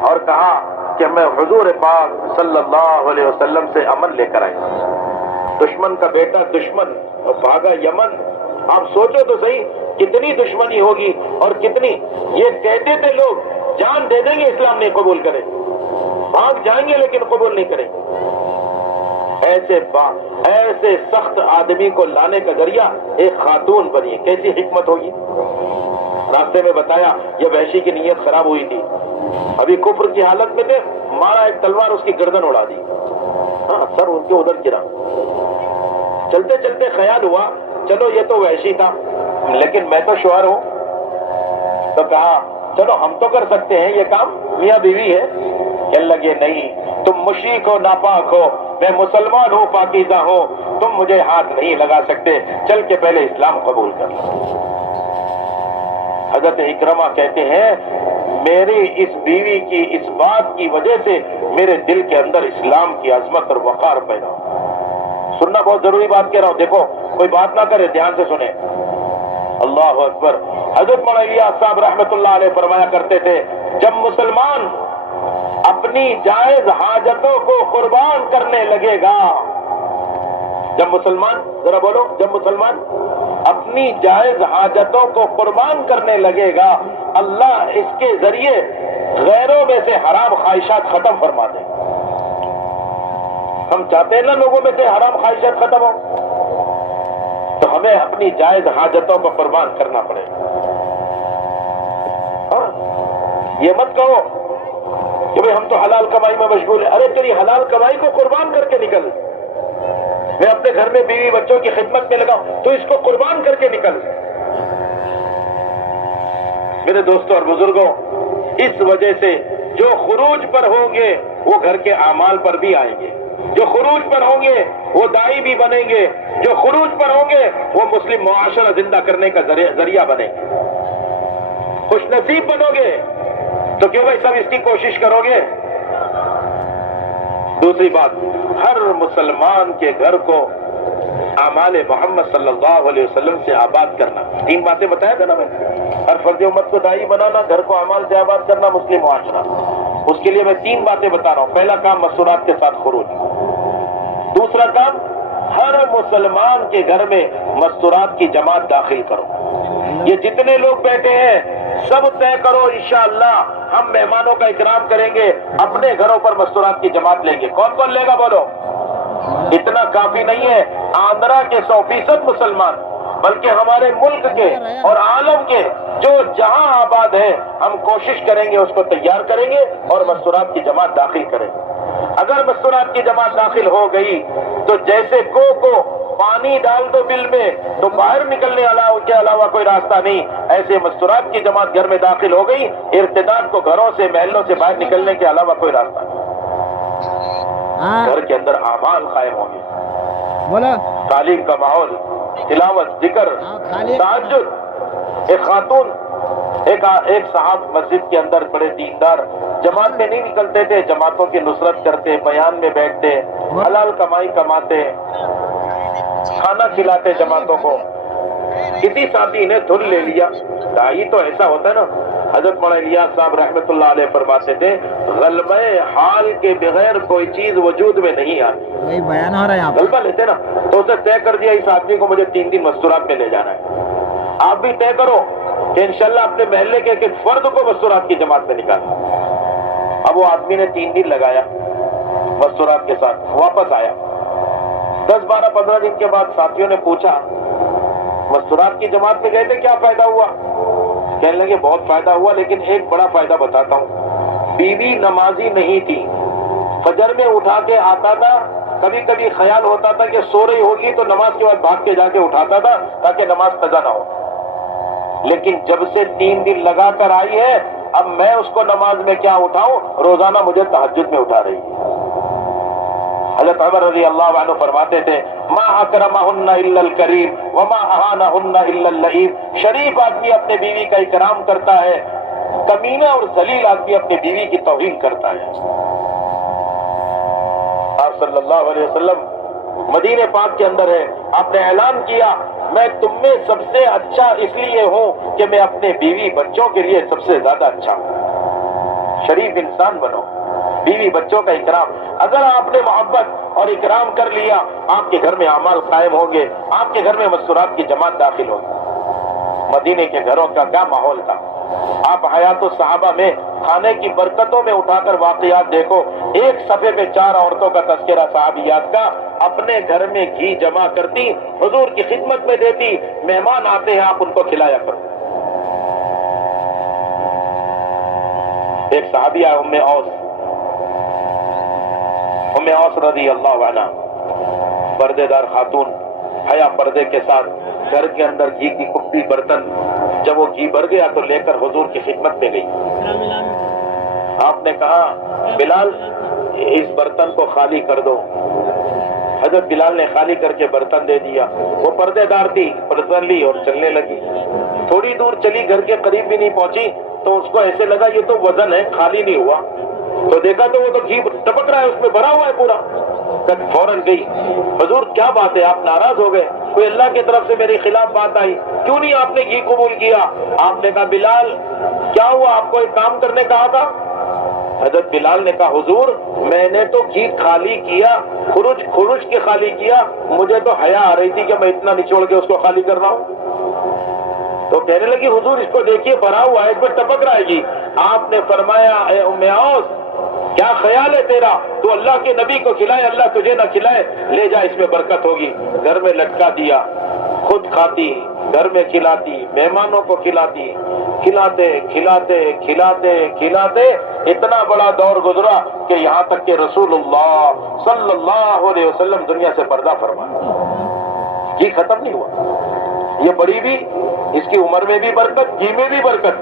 اور کہا کہ میں حضور پاک صلی اللہ علیہ وسلم سے امن لے کر آئی. دشمن کا بیٹا دشمن اور بھاگا یمن. آپ سوچو تو صحیح کتنی دشمنی ہوگی اور کتنی. یہ کہتے تھے لوگ جان دے دیں گے اسلام نہیں قبول کرے، بھاگ جائیں گے لیکن قبول نہیں کریں. ایسے سخت آدمی کو لانے کا ذریعہ ایک خاتون بنی. کیسی حکمت ہوگی. راستے میں بتایا یہ وحشی کی نیت خراب ہوئی تھی، ابھی کفر کی حالت میں تھے، مارا ایک تلوار اس کی گردن اڑا دی، ہاں سر ان کے ادھر گرا. چلتے چلتے خیال ہوا چلو یہ تو وحشی تھا لیکن میں تو شوہر ہوں. تو کہا چلو ہم تو کر سکتے ہیں یہ کام، میاں بیوی ہے. کہنے لگے نہیں، تم مشرک ہو ناپاک ہو، میں مسلمان ہوں پاکیزہ ہوں، تم مجھے ہاتھ نہیں لگا سکتے، چل کے پہلے اسلام قبول کر. حضرت اکرمہ کہتے ہیں میری اس بیوی کی اس بات کی وجہ سے میرے دل کے اندر اسلام کی عظمت اور وقار پیدا ہو. سننا بہت ضروری بات کہہ رہا ہوں، دیکھو کوئی بات نہ کرے، دھیان سے سنیں. اللہ اکبر. حضرت مولانا صاحب رحمت اللہ علیہ فرمایا کرتے تھے جب مسلمان اپنی جائز حاجتوں کو قربان کرنے لگے گا، جب مسلمان، ذرا بولو، جب مسلمان اپنی جائز حاجتوں کو قربان کرنے لگے گا، اللہ اس کے ذریعے غیروں میں سے حرام خواہشات ختم فرما دے. ہم چاہتے ہیں نا لوگوں میں سے حرام خواہشات ختم ہو، تو ہمیں اپنی جائز حاجتوں کو قربان کرنا پڑے. یہ مت کہو کہ بھئی ہم تو حلال کمائی میں مشغول ہیں. ارے تیری حلال کمائی کو قربان کر کے نکل. میں اپنے گھر میں بیوی بچوں کی خدمت میں لگا ہوں، تو اس کو قربان کر کے نکل. میرے دوستوں اور بزرگوں، اس وجہ سے جو خروج پر ہوں گے وہ گھر کے اعمال پر بھی آئیں گے، جو خروج پر ہوں گے وہ داعی بھی بنیں گے، جو خروج پر ہوں گے وہ مسلم معاشرہ زندہ کرنے کا ذریعہ بنیں گے. خوش نصیب بنو گے تو کیوں بھائی سب اس کی کوشش کرو گے. دوسری بات، ہر مسلمان کے گھر کو اعمال محمد صلی اللہ علیہ وسلم سے آباد کرنا. 3 باتیں بتایا تھا نا میں. ہر فرد امت کو داعی بنانا، گھر کو اعمال سے آباد کرنا، مسلم معاشرہ. اس کے لیے میں 3 باتیں بتا رہا ہوں. پہلا کام مستورات کے ساتھ خروج. دوسرا کام، ہر مسلمان کے گھر میں مستورات کی جماعت داخل کرو. یہ جتنے لوگ بیٹھے ہیں سب طے کرو انشاءاللہ ہم مہمانوں کا اکرام کریں گے، اپنے گھروں پر مستورات کی جماعت لیں گے. کون کون لے گا بولو. اتنا کافی نہیں ہے. آندھرا کے 100% مسلمان بلکہ ہمارے ملک کے اور عالم کے جو جہاں آباد ہیں ہم کوشش کریں گے اس کو تیار کریں گے اور مستورات کی جماعت داخل کریں گے۔ اگر مستورات کی جماعت داخل ہو گئی تو جیسے کو پانی ڈال دو بل میں تو باہر نکلنے کے علاوہ کوئی راستہ نہیں، ایسے مستورات کی جماعت گھر میں داخل ہو گئی، ارتداد کو گھروں سے محلوں سے باہر نکلنے کے علاوہ کوئی راستہ نہیں۔ گھر کے اندر اعمال قائم ہوں گے، بولا تعلیم کا ماحول، تلاوت، ذکر، تہجد۔ ایک خاتون ایک صاحب مسجد کے اندر بڑے دیندار، جماعت میں نہیں نکلتے تھے، جماعتوں کی نصرت کرتے، بیان میں بیٹھتے، حلال کمائی کماتے، کھانا کھلاتے جماعتوں کو۔ کسی ساتھی نے دھن لے لیا، دائی تو ایسا ہوتا ہے نا، حضرت مولانا الیاس صاحب رحمۃ اللہ علیہ فرماتے تھے غلبہ حال کے بغیر کوئی چیز وجود میں نہیں آتی۔ وہی بیان ہو رہا ہے یہاں پر۔ غلبہ لیتے نا تو اسے طے کر دیا اس آدمی کو مجھے 3 دن مستورات میں لے جانا ہے، آپ بھی طے کرو کہ انشاءاللہ اپنے محلے کے ایک فرد کو مستورات کی جماعت میں نکالنا۔ اب وہ آدمی نے 3 دن لگایا مستورات کے ساتھ، واپس آیا 10 12 15 دن کے بعد ساتھیوں نے پوچھا مستورات کی جماعت میں گئے تھے کیا فائدہ ہوا؟ کہنے لگے بہت فائدہ ہوا، لیکن ایک بڑا فائدہ بتاتا ہوں، بیوی نمازی نہیں تھی، فجر میں اٹھا کے آتا تھا، کبھی کبھی خیال ہوتا تھا کہ سو رہی ہوگی تو نماز کے بعد بھاگ کے جا کے اٹھاتا تھا تاکہ نماز قضا نہ ہو، لیکن جب سے 3 دن لگا کر آئی ہے اب میں اس کو نماز میں کیا اٹھاؤں، روزانہ مجھے تہجد میں اٹھا رہی ہے۔ حضرت عمر رضی اللہ عنہ فرماتے تھے ما اکرمہن الا الکریم وما اہانہن الا اللئیم، شریف آدمی اپنے بیوی کا اکرام کرتا ہے، کمینہ اور ذلیل آدمی اپنی بیوی کی توہین کرتا ہے۔ آپ صلی اللہ علیہ وسلم مدینہ پاک کے اندر ہے، آپ نے اعلان کیا میں تم میں سب سے اچھا اس لیے ہوں کہ میں اپنے بیوی بچوں کے لیے سب سے زیادہ اچھا ہوں۔ شریف انسان بنو، بیوی بچوں کا اکرام، اگر آپ نے محبت اور اکرام کر لیا آپ کے گھر میں اعمال قائم ہوں گے، آپ کے گھر میں مستورات کی جماعت داخل ہوگی۔ مدینے کے گھروں کا کیا ماحول تھا، آپ حیات الصحابہ میں کھانے کی برکتوں میں اٹھا کر واقعات دیکھو، ایک صفحے پہ 4 عورتوں کا تذکرہ صحابیات کا، اپنے گھر میں گھی جمع کرتی، حضور کی خدمت میں دیتی، مہمان آتے ہیں آپ ان کو کھلایا کرو۔ ایک صحابیہ ام اوس رضی اللہ عنہ، پردے دار خاتون، حیا پردے کے ساتھ گھر کے اندر گھی کی کپی برتن، جب وہ گھی بھر گیا تو لے کر حضور کی خدمت میں گئی۔ آپ نے کہا بلال اس برتن کو خالی کر دو، حضرت بلال نے خالی کر کے برتن دے دیا، وہ پردے دار تھی، برتن لی اور چلنے لگی، تھوڑی دور چلی، گھر کے قریب بھی نہیں پہنچی تو اس کو ایسے لگا یہ تو وزن ہے خالی نہیں ہوا، تو دیکھا تو وہ تو گھی ٹپک رہا ہے، اس میں بھرا ہوا ہے پورا، فوراً گئی حضور کیا بات ہے آپ ناراض ہو گئے، کوئی اللہ کی طرف سے میرے خلاف بات آئی، کیوں نہیں آپ نے گھی قبول کیا؟ آپ نے کہا بلال کیا ہوا، آپ کو ایک کام کرنے کہا تھا؟ حضرت بلال نے کہا حضور میں نے تو گھی خالی کیا، خروج کے خالی کیا، مجھے تو حیا آ رہی تھی کہ میں اتنا نچوڑ کے اس کو خالی کر رہا ہوں۔ تو کہنے لگی حضور اس کو دیکھیے بھرا ہوا ہے، اس میں ٹپک رہا ہے گھی۔ آپ نے فرمایا اے ام اوس کیا خیال ہے تیرا، تو اللہ کے نبی کو کھلائے اللہ تجھے نہ کھلائے، لے جا اس میں برکت ہوگی۔ گھر میں لٹکا دیا، خود کھاتی، گھر میں کھلاتی، مہمانوں کو کھلاتی، کھلاتے کھلاتے کھلاتے کھلاتے اتنا بڑا دور گزرا کہ یہاں تک کہ رسول اللہ صلی اللہ علیہ وسلم دنیا سے پردہ فرمایا۔ گھی ختم نہیں ہوا، یہ بڑی بھی، اس کی عمر میں بھی برکت، گھی میں بھی برکت۔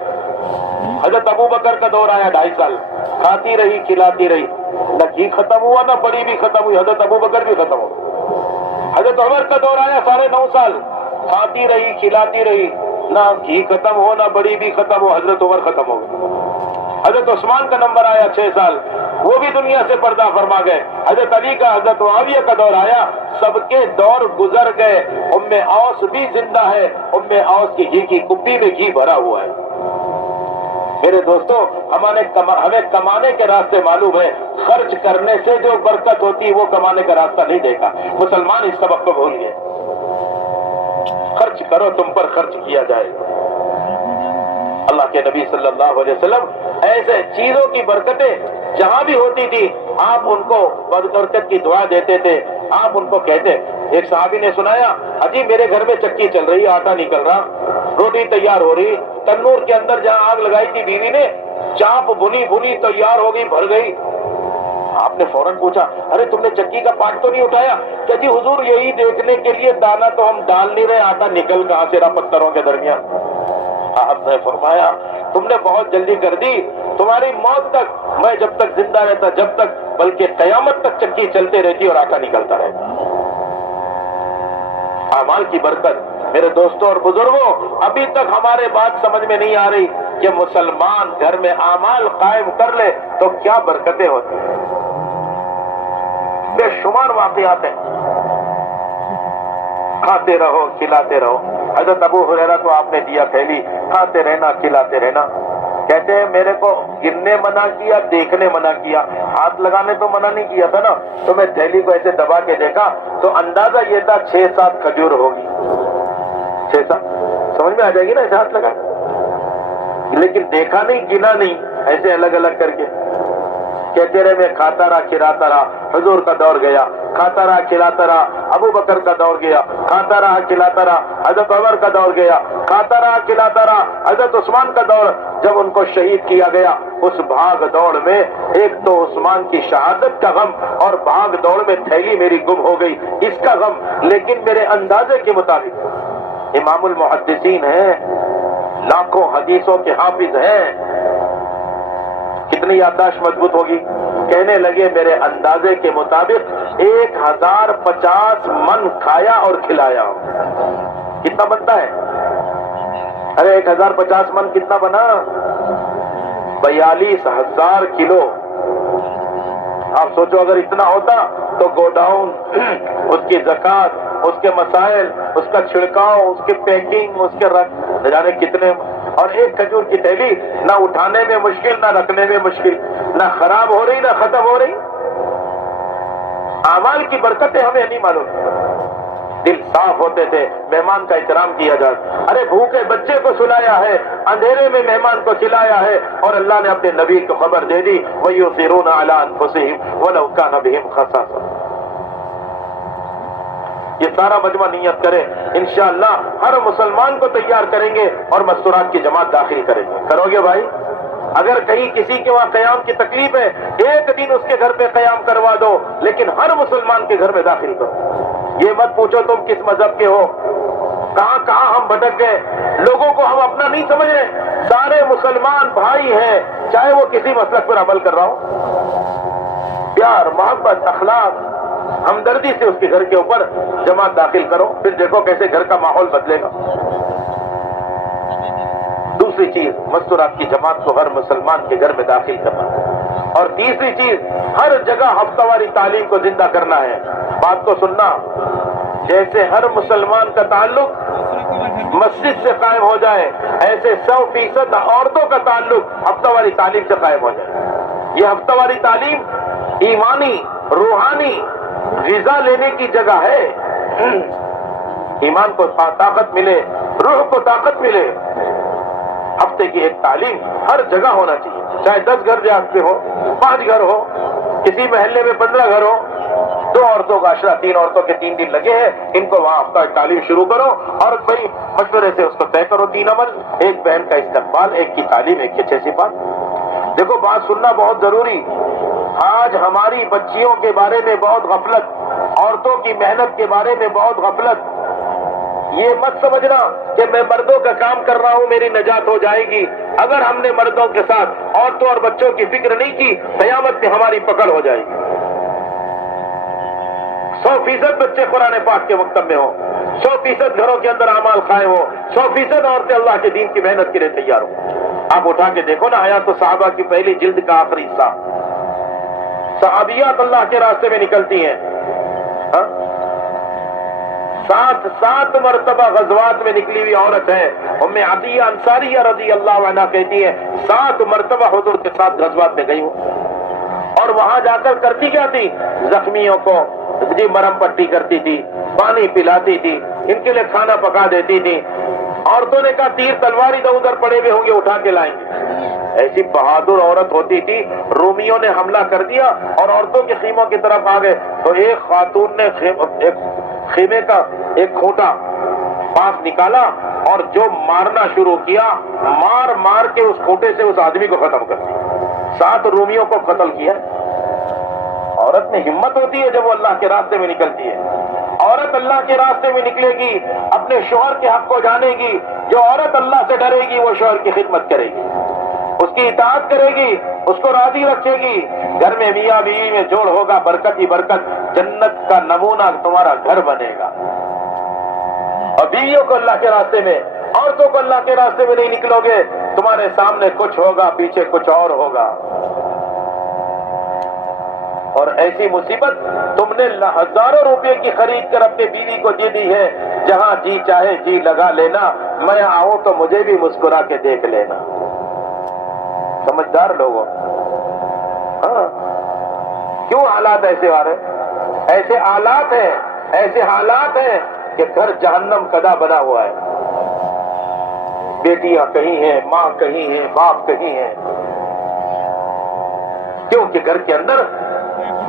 حضرت ابو بکر کا دور آیا 2.5 سال، کھاتی رہی کھلاتی رہی، نہ گھی ختم ہوا نہ بڑی بھی ختم ہوئی، حضرت ابو بکر بھی ختم ہو گئی۔ حضرت عمر کا دور آیا 9.5 سال، کھاتی رہی کھلاتی رہی، نہ گھی ختم ہو نہ بڑی بھی ختم ہو، حضرت عمر ختم ہو گئی۔ حضرت عثمان کا نمبر آیا 6 سال، وہ بھی دنیا سے پردہ فرما گئے۔ حضرت علی کا، حضرت معاویہ کا دور آیا، سب کے دور گزر گئے، ام اوس بھی زندہ ہے، ام اوس کی گھی کی کپی میں گھی بھرا ہوا ہے۔ میرے دوستو ہمیں کمانے کے راستے معلوم ہے، خرچ کرنے سے جو برکت ہوتی ہے وہ کمانے کا راستہ نہیں دیکھا۔ مسلمان اس سبق کو بھول گئے، خرچ کرو تم پر خرچ کیا جائے۔ اللہ کے نبی صلی اللہ علیہ وسلم ایسے چیزوں کی برکتیں جہاں بھی ہوتی تھی آپ ان کو برکت کی دعا دیتے تھے، آپ ان کو کہتے ایک صحابی نے سنایا اجی میرے گھر میں چکی چل رہی، آٹا نکل رہا، روٹی تیار ہو رہی، تنور کے اندر جہاں آگ لگائی تھی بیوی نے، چاپ بنی تیار ہو گئی، بھر گئی۔ آپ نے فوراً پوچھا ارے تم نے چکی کا پارٹ تو نہیں اٹھایا؟ کہ جی حضور یہی دیکھنے کے لیے دانا تو ہم ڈال نہیں رہے، آٹا نکل کہاں سے رہا پتھروں کے درمیان۔ آپ نے فرمایا تم نے بہت جلدی کر دی، تمہاری موت تک، میں جب تک زندہ رہتا جب تک، بلکہ قیامت تک چکی چلتے رہتی اور آٹا نکلتا رہتا۔ اعمال کی برکت میرے دوستوں اور بزرگوں، ابھی تک ہمارے بات سمجھ میں نہیں آ رہی کہ مسلمان گھر میں اعمال قائم کر لے تو کیا برکتیں ہوتی ہیں۔ بے شمار واقعات ہیں، کھاتے رہو کھلاتے رہو۔ حضرت ابو ہریرہ کو آپ نے دیا تھیلی، کھاتے رہنا کھلاتے رہنا۔ کہتے ہیں میرے کو گننے منع کیا، دیکھنے منع کیا، ہاتھ لگانے تو منع نہیں کیا تھا نا، تو میں تھیلی کو ایسے دبا کے دیکھا تو اندازہ یہ تھا 6-7 کھجور ہوگی، 6-7 سمجھ میں آ جائے گی نا ایسے ہاتھ لگا، لیکن دیکھا نہیں گنا نہیں، ایسے الگ الگ کر کے کہتے رہے میں کھاتا رہا کھلاتا رہا۔ حضور کا دور گیا، کھاتا رہا کھلاتا رہا۔ ابو بکر کا دور گیا، کھاتا رہا کھلاتا رہا۔ حضرت عمر کا دور گیا، کھاتا رہا کھلاتا رہا۔ حضرت عثمان کا دور، جب ان کو شہید کیا گیا، اس بھاگ دوڑ میں ایک تو عثمان کی شہادت کا غم اور بھاگ دوڑ میں تھیلی میری گم ہو گئی اس کا غم، لیکن میرے اندازے کے مطابق امام المحدثین ہیں، لاکھوں حدیثوں کے حافظ ہیں، کتنی یادداشت مضبوط ہوگی۔ کہنے لگے میرے اندازے کے مطابق 1050 من کھایا اور کھلایا۔ کتنا بنتا ہے؟ ارے 1050 من کتنا بنا؟ 42,000 کلو۔ آپ سوچو اگر اتنا ہوتا تو گوڈاؤن، اس کی زکوٰۃ، اس کے مسائل، اس کا چھڑکاؤ، اس کی پیکنگ، اس کے نہ جانے کتنے، اور ایک کھجور کی تھیلی نہ اٹھانے میں مشکل، نہ رکھنے میں مشکل، نہ خراب ہو رہی نہ ختم ہو رہی۔ اعمال کی برکتیں ہمیں نہیں معلوم۔ دل صاف ہوتے تھے، مہمان کا احترام کیا جاتا۔ ارے بھوکے بچے کو سلایا ہے، اندھیرے میں مہمان کو کھلایا ہے، اور اللہ نے اپنے نبی کو خبر دے دی وَيُؤْثِرُونَ عَلَىٰ أَنفُسِهِمْ وَلَوْ كَانَ بِهِمْ خَصَاصَةٌ۔ یہ سارا مجمع نیت کرے، انشاءاللہ ہر مسلمان کو تیار کریں گے اور مستورات کی جماعت داخل کریں گے۔ کرو گے بھائی؟ اگر کہیں کسی کے وہاں قیام کی تکلیف ہے، ایک دن اس کے گھر پہ قیام کروا دو، لیکن ہر مسلمان کے گھر میں داخل کرو۔ یہ مت پوچھو تم کس مذہب کے ہو، کہاں کہاں ہم بھٹک گئے، لوگوں کو ہم اپنا نہیں سمجھ رہے، سارے مسلمان بھائی ہیں، چاہے وہ کسی مسلک پر عمل کر رہا ہو۔ پیار، محبت، اخلاق، ہمدردی سے اس کے گھر کے اوپر جماعت داخل کرو، پھر دیکھو کیسے گھر کا ماحول بدلے گا۔ دوسری چیز، مستورات کی جماعت کو ہر مسلمان کے گھر میں داخل کرنا، اور تیسری چیز، ہر جگہ ہفتہ واری تعلیم کو زندہ کرنا ہے۔ بات کو سننا، جیسے ہر مسلمان کا تعلق مسجد سے قائم ہو جائے، ایسے 100% عورتوں کا تعلق ہفتہ واری تعلیم سے قائم ہو جائے۔ یہ ہفتہ واری تعلیم ایمانی، روحانی غذا لینے کی جگہ ہے۔ ایمان کو طاقت ملے، روح کو طاقت ملے۔ ہفتے کی ایک تعلیم ہر جگہ ہونا چاہیے، چاہے 10 گھر دیہات میں ہو، 5 گھر ہو، کسی محلے میں 15 گھر ہو، 2 عورتوں کا عشرہ، 3 عورتوں کے 3 دن لگے ہیں، ان کو وہاں ہفتہ تعلیم شروع کرو، اور بھائی مشورے سے اس کو طے کرو 3 عمل، ایک بہن کا استقبال، ایک کی تعلیم، ایک کی اچھے صفات۔ دیکھو بات سننا بہت ضروری۔ آج ہماری بچیوں کے بارے میں بہت غفلت، عورتوں کی محنت کے بارے میں بہت غفلت۔ یہ مت سمجھنا کہ میں مردوں کا کام کر رہا ہوں میری نجات ہو جائے گی۔ اگر ہم نے مردوں کے ساتھ عورتوں اور بچوں کی فکر نہیں کی، قیامت میں ہماری پکڑ ہو جائے گی۔ 100% بچے قرآن پاک کے مکتب میں ہو، 100% گھروں کے اندر اعمال قائم ہو، 100% عورتیں اللہ کے دین کی محنت کے لیے تیار ہو۔ آپ اٹھا کے دیکھو نا حیات الصحابہ کی پہلی جلد کا آخری حصہ، صحابیات اللہ کے راستے میں نکلتی ہیں، 7 مرتبہ غزوات میں نکلی ہوئی عورت ہے۔ ام عطیہ انصاریہ رضی اللہ عنہ کہتی ہے 7 مرتبہ حضور کے ساتھ غزوات میں گئی ہوں، اور وہاں جا کر کرتی کیا تھی؟ زخمیوں کو مرہم پٹی کرتی تھی، پانی پلاتی تھی، ان کے لیے کھانا پکا دیتی تھی۔ عورتوں نے کہا تیر تلوار ادھر ادھر پڑے ہوئے ہوں گے، اٹھا کے لائیں گے۔ ایسی بہادر عورت ہوتی تھی۔ رومیوں نے حملہ کر دیا اور عورتوں کے خیموں کی طرف آ گئے، تو ایک خاتون نے ایک خیمے کا ایک کھوٹا پاس نکالا اور جو مارنا شروع کیا، مار مار کے اس کھوٹے سے اس آدمی کو ختم کر دیا، 7 رومیوں کو قتل کیا۔ عورت میں ہمت ہوتی ہے جب وہ اللہ کے راستے میں نکلتی ہے۔ عورت اللہ کے راستے میں نکلے گی، اپنے شوہر کے حق کو جانے گی۔ جو عورت اللہ سے ڈرے گی وہ شوہر کی خدمت کرے گی، اس کی اطاعت کرے گی، اس کو راضی رکھے گی۔ گھر میں میاں بیوی میں جوڑ ہوگا، برکت ہی برکت، جنت کا نمونہ تمہارا گھر بنے گا۔ اور بیویوں کو اللہ کے راستے میں، عورتوں کو اللہ کے راستے میں نہیں نکلو گے، تمہارے سامنے کچھ ہوگا، پیچھے کچھ اور ہوگا۔ اور ایسی مصیبت تم نے ہزاروں روپے کی خرید کر اپنے بیوی کو دے دی ہے، جہاں جی چاہے جی لگا لینا، میں آؤں تو مجھے بھی مسکرا کے دیکھ لینا۔ سمجھدار لوگوں، ہاں کیوں حالات ایسے آ رہے؟ ایسے حالات ہیں، ایسے حالات ہیں کہ گھر جہنم کدا بنا ہوا ہے۔ بیٹیاں کہیں ہیں، ماں کہیں ہیں، باپ کہیں ہیں، کیونکہ گھر کے اندر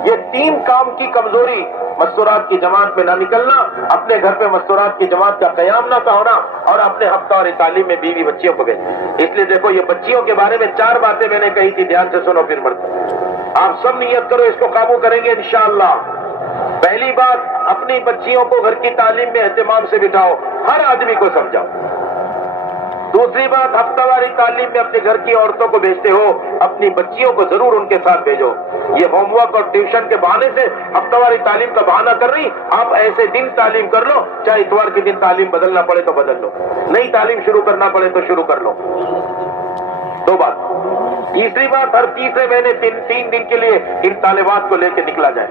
یہ 3 کام کی کمزوری: مستورات کی جماعت میں نہ نکلنا، اپنے گھر پہ مستورات کی جماعت کا قیام نہ ہونا، اور اپنے ہفتہ اور تعلیم میں بیوی بچیوں کو بھیجنا۔ اس لیے دیکھو، یہ بچیوں کے بارے میں 4 باتیں میں نے کہی تھی، دھیان سے سنو پھر مرتبہ آپ سب نیت کرو، اس کو قابو کریں گے انشاءاللہ۔ پہلی بات، اپنی بچیوں کو گھر کی تعلیم میں اہتمام سے بٹھاؤ، ہر آدمی کو سمجھاؤ۔ دوسری بات، ہفتہ واری تعلیم میں اپنے گھر کی عورتوں کو بھیجتے ہو، اپنی بچیوں کو ضرور ان کے ساتھ بھیجو۔ یہ ہوم ورک اور ٹیوشن کے بہانے سے ہفتہ واری تعلیم کا بہانہ کر رہی، آپ ایسے دن تعلیم کر لو، چاہے اتوار کے دن تعلیم بدلنا پڑے تو بدل لو، نئی تعلیم شروع کرنا پڑے تو شروع کر لو۔ 2 بات۔ تیسری بات، ہر تیسرے مہینے 3 دن کے لیے ان طالبات کو لے کے نکلا جائے،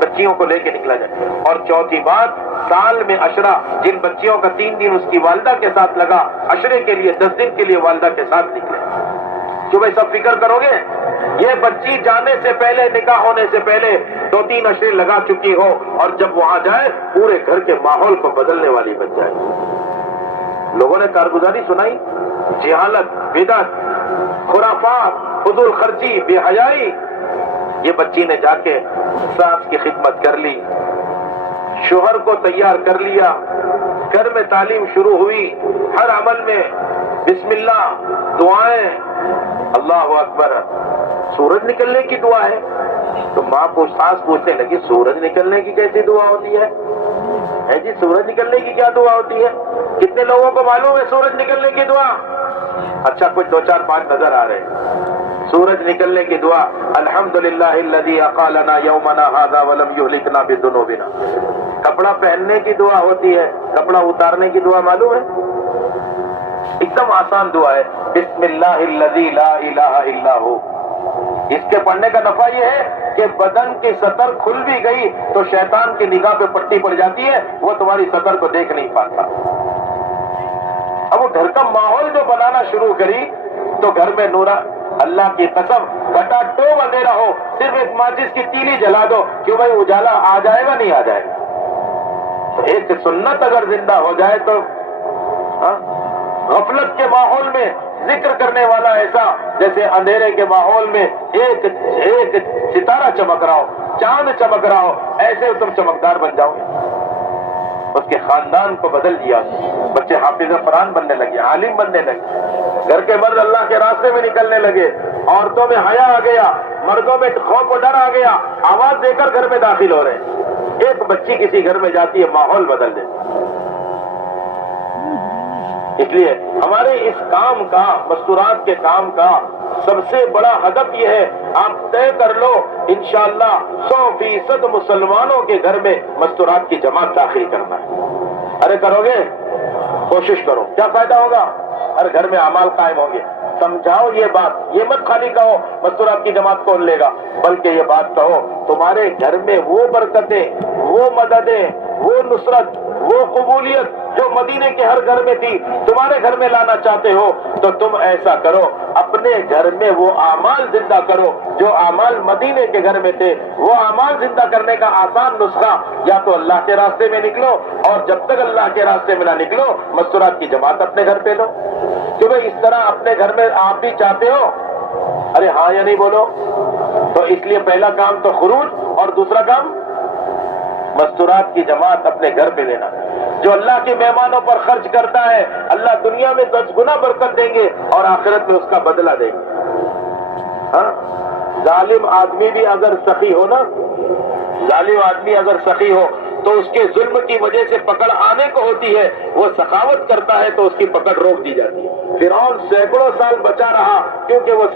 بچیوں کو لے کے نکلا جائے۔ اور چوتھی بات، سال میں عشرہ، جن بچیوں کا 3 دن اس کی والدہ کے ساتھ لگا، عشرے کے لیے 10 دن کے لیے والدہ کے ساتھ نکلے۔ کیوں بھائی، سب فکر کرو گے؟ یہ بچی جانے سے پہلے، نکاح ہونے سے پہلے 2-3 عشرے لگا چکی ہو، اور جب وہاں جائے پورے گھر کے ماحول کو بدلنے والی بن جائے۔ لوگوں نے کارگزاری سنائی، جہالت، بدعت، خرافات، فضول خرچی، بے حیائی۔ یہ بچی نے جا کے ساس کی خدمت کر لی، شوہر کو تیار کر لیا، گھر میں تعلیم شروع ہوئی، ہر عمل میں بسم اللہ، دعائیں، اللہ اکبر۔ سورج نکلنے کی دعا ہے تو ماں ساس پوچھنے لگی، سورج نکلنے کی کیسی دعا ہوتی ہے جی؟ سورج نکلنے کی کیا دعا ہوتی ہے؟ کتنے لوگوں کو معلوم ہے سورج نکلنے کی دعا؟ اچھا، کچھ 2-4-5 نظر آ رہے ہیں۔ سورج نکلنے کی دعا، الحمدللہ الذی اقالنا یومنا ھذا ولم یہلکنا بذنوبنا۔ کپڑا پہننے کی دعا ہوتی ہے، کپڑا اتارنے کی دعا معلوم ہے؟ ایک دم آسان دعا ہے، بسم اللہ الذی لا الہ الا ہو۔ اس کے پڑھنے کا نفع یہ ہے کہ بدن کی سطر کھل بھی گئی تو شیطان کی نگاہ پہ پٹی پڑ جاتی ہے، وہ تمہاری سطر کو دیکھ نہیں پاتا۔ اب وہ گھر کا ماحول جو بنانا شروع کری تو گھر میں نورا، اللہ کی قسم، بٹا ٹوم اندھیرا ہو، صرف ایک ماچس کی تیلی جلا دو، کیوں بھائی اجالا آ جائے گا نہیں آ جائے گا؟ ایک سنت اگر زندہ ہو جائے تو غفلت کے ماحول میں ذکر کرنے والا ایسا جیسے اندھیرے کے ماحول میں ایک ستارہ چمک رہا ہو، چاند چمک رہا ہو، ایسے تم چمکدار بن جاؤ گے۔ اس کے خاندان کو بدل دیا، بچے حافظ قرآن بننے لگے، عالم بننے لگے، گھر کے مرد اللہ کے راستے میں نکلنے لگے، عورتوں میں حیا آ گیا، مردوں میں خوف و ڈر آ گیا، آواز دے کر گھر میں داخل ہو رہے ہیں۔ ایک بچی کسی گھر میں جاتی ہے، ماحول بدل دیتی۔ اس لیے ہمارے اس کام کا، مستورات کے کام کا سب سے بڑا ہدف یہ ہے، آپ طے کر لو انشاءاللہ 100% مسلمانوں کے گھر میں مستورات کی جماعت داخل کرنا ہے۔ ارے کرو گے؟ کوشش کرو، کیا فائدہ ہوگا؟ ہر گھر میں اعمال قائم ہوں گے۔ سمجھاؤ یہ بات، یہ مت خالی کہو مستورات کی جماعت کون لے گا، بلکہ یہ بات کہو تمہارے گھر میں وہ برکتیں، وہ مددیں، وہ نصرت، وہ قبولیت جو مدینے کے ہر گھر میں تھی تمہارے گھر میں لانا چاہتے ہو تو تم ایسا کرو، اپنے گھر میں وہ اعمال زندہ کرو جو اعمال مدینے کے گھر میں تھے۔ وہ اعمال زندہ کرنے کا آسان نسخہ، یا تو اللہ کے راستے میں نکلو، اور جب تک اللہ کے راستے میں نہ نکلو مستورات کی جماعت اپنے گھر پہ لو۔ کہ بھئی اس طرح اپنے گھر میں آپ بھی چاہتے ہو؟ ارے ہاں یا نہیں بولو؟ تو اس لیے پہلا کام تو خروج، اور دوسرا کام مستورات کی جماعت اپنے گھر پہ لینا. جو اللہ کے مہمانوں پر خرچ کرتا ہے اللہ دنیا میں 10 گنا برکت دیں گے اور آخرت میں اس کا بدلہ دیں گے. ہاں ظالم آدمی بھی اگر سخی ہو نا، ظالم آدمی اگر سخی ہو تو اس کے ظلم کی وجہ سے پکڑ آنے کو ہوتی ہے، وہ سخاوت کرتا ہے تو اس کی پکڑ روک دی جاتی ہے. فرعون سینکڑوں سال بچا رہا کیونکہ وہ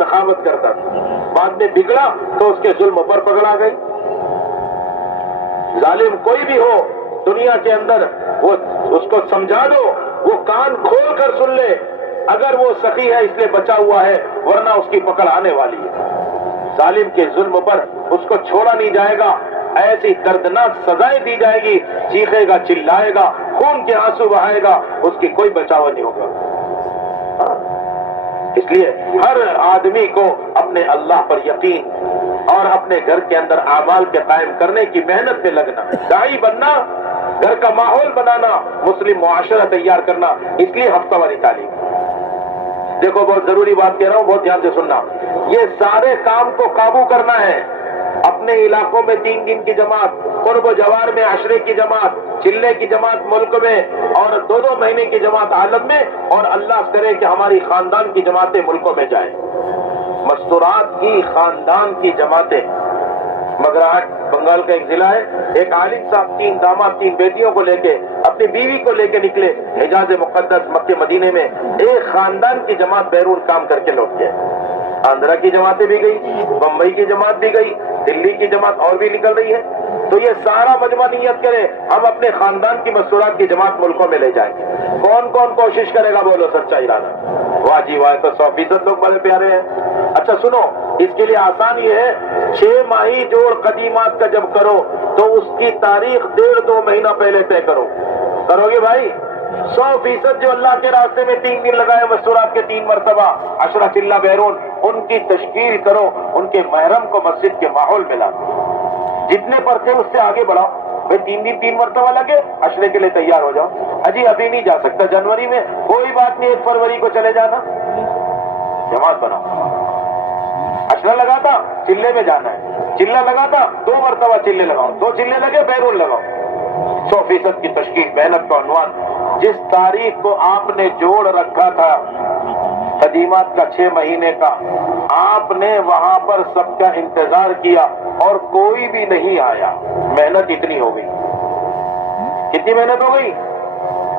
سخاوت کرتا تھا. بعد میں بگڑا تو اس کے ظلم پر پکڑ آ گئی. ظالم کوئی بھی ہو دنیا کے اندر، وہ اس کو سمجھا دو، وہ کان کھول کر سن لے. اگر وہ سخی ہے اس لیے بچا ہوا ہے، ورنہ اس کی پکڑ آنے والی ہے. ظالم کے ظلم پر اس کو چھوڑا نہیں جائے گا، ایسی دردناک سزائیں دی جائے گی، چیخے گا، چلائے گا، خون کے آنسو بہائے گا، اس کی کوئی بچاؤ نہیں ہوگا. اس لیے ہر آدمی کو اپنے اللہ پر یقین اور اپنے گھر کے اندر اعمال کے قائم کرنے کی محنت میں لگنا، داعی بننا، گھر کا ماحول بنانا، مسلم معاشرہ تیار کرنا. اس لیے ہفتہ واری تعلیم. دیکھو بہت ضروری بات کہہ رہا ہوں، بہت دھیان سے سننا. یہ سارے کام کو قابو کرنا ہے. اپنے علاقوں میں 3 دن کی جماعت، قرب و جوار میں عشرے کی جماعت، چلے کی جماعت ملک میں، اور 2 مہینے کی جماعت عالم میں، اور اللہ کرے کہ ہماری خاندان کی جماعتیں ملکوں میں جائیں. مستورات کی خاندان کی جماعتیں. مگراہٹ بنگال کا ایک ضلع ہے، ایک عالم صاحب 3 داماد 3 بیٹیوں کو لے کے، اپنی بیوی کو لے کے نکلے حجاز مقدس مکہ مدینے میں. ایک خاندان کی جماعت بیرون کام کر کے لوٹ گئے. آندھرا کی جماعتیں بھی گئی، بمبئی کی جماعت بھی گئی، دلی کی جماعت اور بھی نکل رہی ہے. تو یہ سارا مجمع نیت کرے ہم اپنے خاندان کی مستورات کی جماعت ملکوں میں لے جائیں گے. کون کون کوشش کرے گا؟ بولو سچا ارادہ. واہ جی واہ، تو 100% لوگ بڑے پیارے ہیں. اچھا سنو، اس کے لیے آسان یہ ہے، 6 ماہی جوڑ قدیمات کا جب کرو تو اس کی تاریخ 1.5-2 مہینہ پہلے طے کرو. کرو گے بھائی؟ 100% جو اللہ کے راستے میں 3 دن لگائے مستورات کے 3 مرتبہ عشرہ چلہ بیرون، ان کی تشکیل کرو، ان کے محرم کو مسجد کے ماحول میں لا. جتنے پر تھے اس سے آگے بڑھاؤ. بھائی 3 دن 3 مرتبہ لگے، عشرے کے لیے تیار ہو جاؤ. اجی ابھی نہیں جا سکتا جنوری میں، کوئی بات نہیں، 1 فروری کو چلے جانا، جماعت بناؤ. عشرہ لگا تھا چلے میں جانا ہے، چلہ لگا تھا 2 مرتبہ چلے لگاؤ، 2 چلے لگے بیرون لگاؤ. 100% کی تشکیل، محنت کا عنوان. جس تاریخ کو آپ نے جوڑ رکھا تھا قدیمات کا 6 مہینے کا، آپ نے وہاں پر سب کا انتظار کیا اور کوئی بھی نہیں آیا. محنت اتنی ہو گئی. کتنی محنت ہو گئی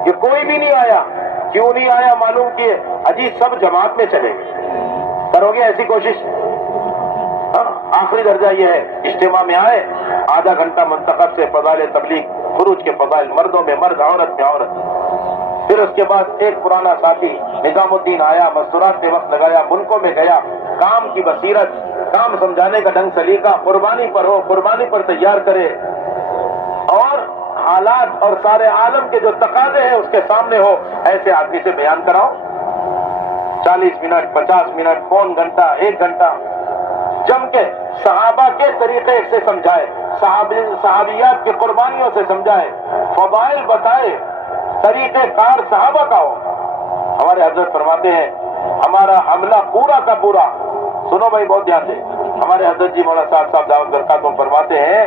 کہ کوئی بھی نہیں آیا. کیوں نہیں آیا معلوم کیے؟ اجی سب جماعت میں چلے گئے. کرو گے ایسی کوشش؟ آخری درجہ یہ ہے، اجتماع میں آئے، آدھا گھنٹہ منتخب سے فضائل تبلیغ، خروج کے فضائل، مردوں میں مرد، عورت میں عورت. پھر اس کے بعد ایک پرانا ساتھی نظام الدین آیا، مستورات نے وقت لگایا، ملکوں میں گیا، کام کی بصیرت، کام سمجھانے کا ڈھنگ سلیقہ قربانی پر ہو، قربانی پر تیار کرے، اور حالات اور سارے عالم کے جو تقاضے ہیں اس کے سامنے ہو. ایسے آدمی سے بیان کراؤ. 40 منٹ، 50 منٹ، پون گھنٹہ، 1 گھنٹہ جم کے صحابہ کے طریقے سے سمجھائے، صحابیات کی قربانیوں سے سمجھائے، فضائل بتائے، طریقہ کار صحابہ کا ہو. ہمارے حضرت فرماتے ہیں ہمارا عملہ پورا کا پورا، سنو بھائی بہت دھیان سے، ہمارے حضرت جی مولانا صاحب دعوت برکاتہم فرماتے ہیں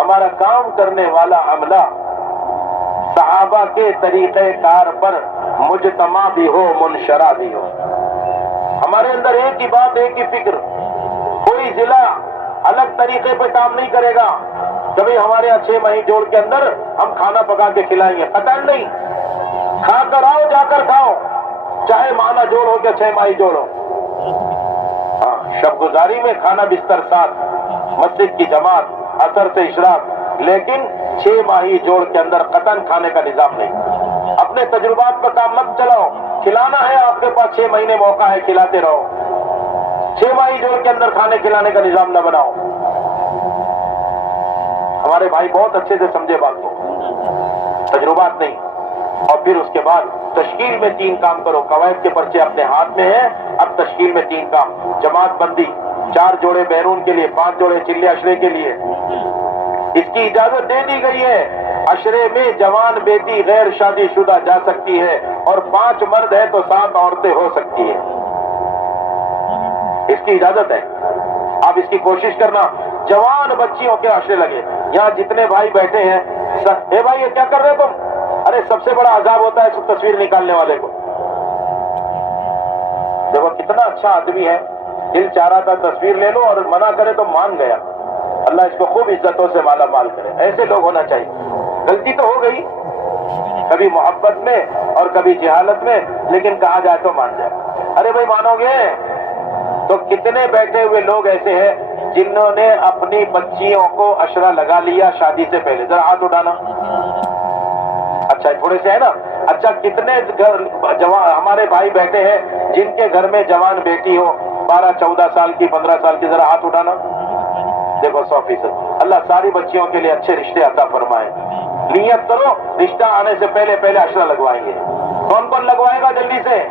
ہمارا کام کرنے والا عملہ صحابہ کے طریقہ کار پر مجتمع بھی ہو، منشرہ بھی ہو. ہمارے اندر ایک ہی بات، ایک ہی فکر، کوئی ضلع الگ طریقے پہ کام نہیں کرے گا. کبھی ہمارے 6 مہینے جوڑ کے اندر ہم کھانا پکا کے کھلائیں گے، قطعاً نہیں. کھا کر آؤ، جا کر کھاؤ، چاہے مانا جوڑ ہو کے 6 ماہی جوڑ ہو. ہاں، شب گزاری میں کھانا بستر ساتھ، مسجد کی جماعت، اثر سے اشراق، لیکن 6 ماہی جوڑ کے اندر قطعاً کھانے کا نظام نہیں. اپنے تجربات پر کام مت چلاؤ. کھلانا ہے آپ کے پاس 6 مہینے موقع ہے، کھلاتے رہو. 6 ماہی جوڑ کے اندر کھانے کھلانے کا نظام نہ بناؤ. ہمارے بھائی بہت اچھے سے سمجھے بات کو، تجربات نہیں. اور پھر اس کے بعد تشکیل میں 3 کام کرو. قواعد کے پرچے اپنے ہاتھ میں ہیں، اب تشکیل میں 3 کام. جماعت بندی، 4 جوڑے بیرون کے لیے، 5 جوڑے چلے عشرے کے لیے. اس کی اجازت دے دی گئی ہے. عشرے میں جوان بیٹی غیر شادی شدہ جا سکتی ہے، اور 5 مرد ہے تو 7 عورتیں ہو سکتی ہیں. اس کی اجازت ہے. آپ اس کی کوشش کرنا. جوان بچیوں کے عشرے لگے. یہاں جتنے بھائی بیٹھے ہیں, اے بھائی یہ کیا کر رہے ہو تم؟ ارے سب سے بڑا عذاب ہوتا ہے اس تصویر نکالنے والے کو. دیکھو کتنا اچھا آدمی ہے, دل چاہ رہا تھا تصویر لے لو اور منع کرے تو مان گیا. اللہ اس کو خوب عزتوں سے مالا مال کرے. ایسے لوگ ہونا چاہیے. غلطی تو ہو گئی کبھی محبت میں اور کبھی جہالت میں, لیکن کہا جائے تو مان جائے. ارے بھائی مانو گے تو کتنے بیٹھے ہوئے لوگ ایسے ہیں جنہوں نے اپنی بچیوں کو عشرہ لگا لیا شادی سے پہلے؟ ذرا ہاتھ اٹھانا. اچھا تھوڑے سے ہے نا. اچھا کتنے ہمارے بھائی بیٹھے ہیں جن کے گھر میں جوان بیٹی ہو 12-14 سال کی, 15 سال کی؟ ذرا ہاتھ اٹھانا. دیکھو 100%. اللہ ساری بچیوں کے لیے اچھے رشتے عطا فرمائے. نیت کرو رشتہ آنے سے پہلے عشرہ لگوائیں گے. کون کون لگوائے گا جلدی سے؟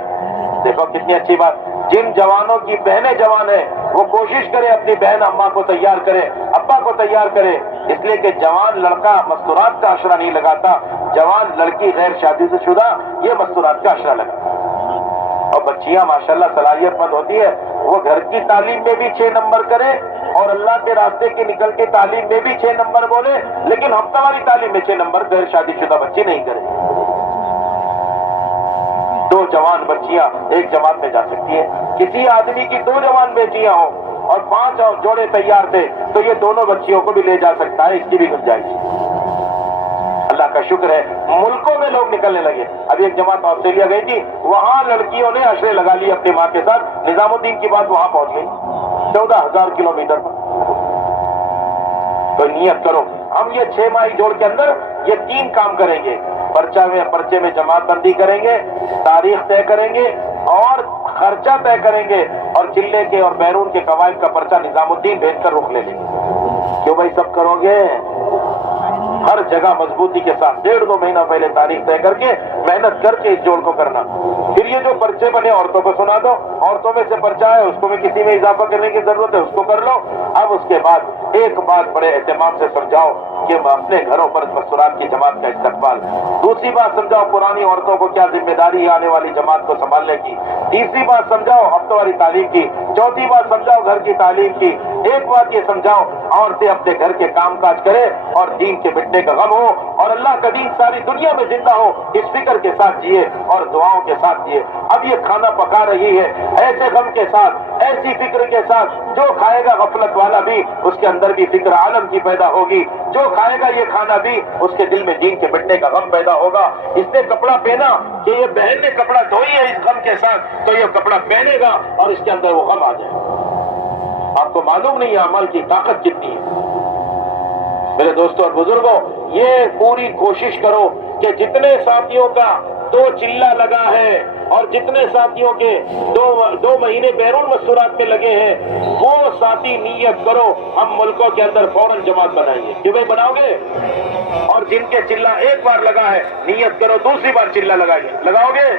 دیکھو کتنی اچھی بات. جن جوانوں کی بہنیں جوان ہیں وہ کوشش کرے اپنی بہن اماں کو تیار کرے, ابا کو تیار کرے, اس لیے کہ جوان لڑکا مستورات کا عشرہ نہیں لگاتا, جوان لڑکی غیر شادی سے شدہ یہ مستورات کا عشرہ لگاتا. اور بچیاں ماشاءاللہ صلاحیت مند ہوتی ہے, وہ گھر کی تعلیم میں بھی 6 نمبر کرے اور اللہ کے راستے کی نکل کے تعلیم میں بھی 6 نمبر بولے, لیکن ہفتہ واری تعلیم میں 6 نمبر غیر شادی شدہ بچی نہیں کرے. 2 جوان بچیاں ایک جماعت میں جا سکتی ہیں. کسی آدمی کی 2 جوان بیٹیاں ہوں اور 5 جوڑے تیار تھے تو یہ دونوں بچیوں کو بھی لے جا سکتا ہے, اس کی بھی گنجائش. اللہ کا شکر ہے ملکوں میں لوگ نکلنے لگے. ابھی ایک جماعت آسٹریلیا گئی تھی, وہاں لڑکیوں نے عشرے لگا لیے اپنی ماں کے ساتھ. نظام الدین کی بات وہاں پہنچ گئی 14,000 کلومیٹر پر. تو نیت کرو ہم یہ 6 ماہی جوڑ کے اندر یہ 3 کام کریں گے. پرچے میں جماعت بندی کریں گے, تاریخ طے کریں گے اور خرچہ طے کریں گے, اور چلے کے اور بیرون کے قواعد کا پرچہ نظام الدین بھیج کر رخ لے لیں گے. کیوں بھائی سب کرو گے؟ ہر جگہ مضبوطی کے ساتھ 1.5-2 مہینہ پہلے تاریخ طے کر کے محنت کر کے اس جوڑ کو کرنا. پھر یہ جو پرچے بنے عورتوں کو سنا دو, عورتوں میں سے پرچہ ہے اس کو میں کسی میں اضافہ کرنے کی ضرورت ہے اس کو کر لو. اب اس کے بعد ایک بات بڑے اہتمام سے سمجھاؤ کہ اپنے گھروں پر مستورات کی جماعت کا استقبال. دوسری بات سمجھاؤ پرانی عورتوں کو کیا ذمہ داری ہے آنے والی جماعت کو سنبھالنے کی. تیسری بات سمجھاؤ ہفتہ واری تعلیم کی. چوتھی بات سمجھاؤ گھر کی تعلیم کی. ایک بات یہ سمجھاؤ عورتیں اپنے گھر کے کام کاج کرے اور دین کے مٹنے کا غم ہو اور اللہ کا دین ساری دنیا میں زندہ ہو, اس فکر کے ساتھ جیے اور دعاؤں کے ساتھ جیے. اب یہ کھانا پکا رہی ہے ایسے غم کے ساتھ, ایسی فکر کے ساتھ, جو کھائے گا غفلت والا بھی اس کے اندر بھی فکر عالم کی پیدا ہوگی. جو کھائے گا یہ کھانا بھی اس کے دل میں دین کے مٹنے کا غم پیدا ہوگا. اس نے کپڑا پہنا کہ یہ بہن نے کپڑا دھوئی ہے اس غم کے ساتھ, تو یہ کپڑا پہنے گا اور اس کے اندر وہ غم آ جائے گا. آپ کو معلوم نہیں ہے عمل کی طاقت کتنی ہے. میرے دوستوں اور بزرگوں, یہ پوری کوشش کرو کہ جتنے ساتھیوں کا 2 چلہ لگا ہے اور جتنے ساتھیوں کے 2 مہینے بیرون مستورات میں لگے ہیں, وہ ساتھی نیت کرو ہم ملکوں کے اندر فوراً جماعت بنائیں گے. کہ بھائی بناؤ گے؟ اور جن کے چلہ ایک بار لگا ہے نیت کرو دوسری بار چلہ لگائیے. لگاؤ گے؟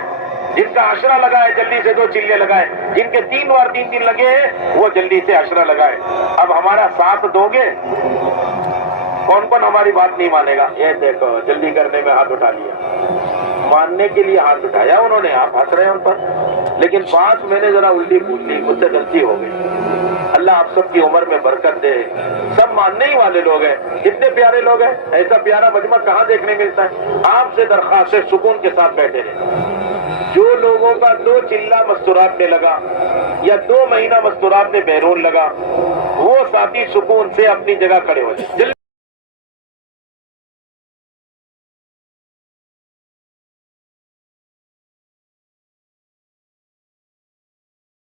جن کا عشرہ لگا ہے جلدی سے 2 چلے لگائے. جن کے 3 بار 3 دن لگے ہیں وہ جلدی سے عشرہ لگائے. اب ہمارا ساتھ دو گے؟ کون کون ہماری بات نہیں مانے گا؟ یہ دیکھو جلدی کرنے میں ہاتھ اٹھا لیا, ماننے کے لیے ہاتھ اٹھایا انہوں نے, آپ ہنس رہے ہیں ان پر, لیکن بات میں نے ذرا الٹی پوچھ لی, مجھ سے غلطی ہو گئی. اللہ آپ سب کی عمر میں برکت دے. سب ماننے ہی والے لوگ ہیں, اتنے پیارے لوگ ہیں. ایسا پیارا مجمع کہاں دیکھنے ملتا ہے. آپ سے درخواست ہے سکون کے ساتھ بیٹھے رہے. جو لوگوں کا 2 چلہ مستورات میں لگا یا 2 مہینہ مستورات میں بیرون لگا, وہ ساتھی سکون سے اپنی جگہ کھڑے ہو جائیں.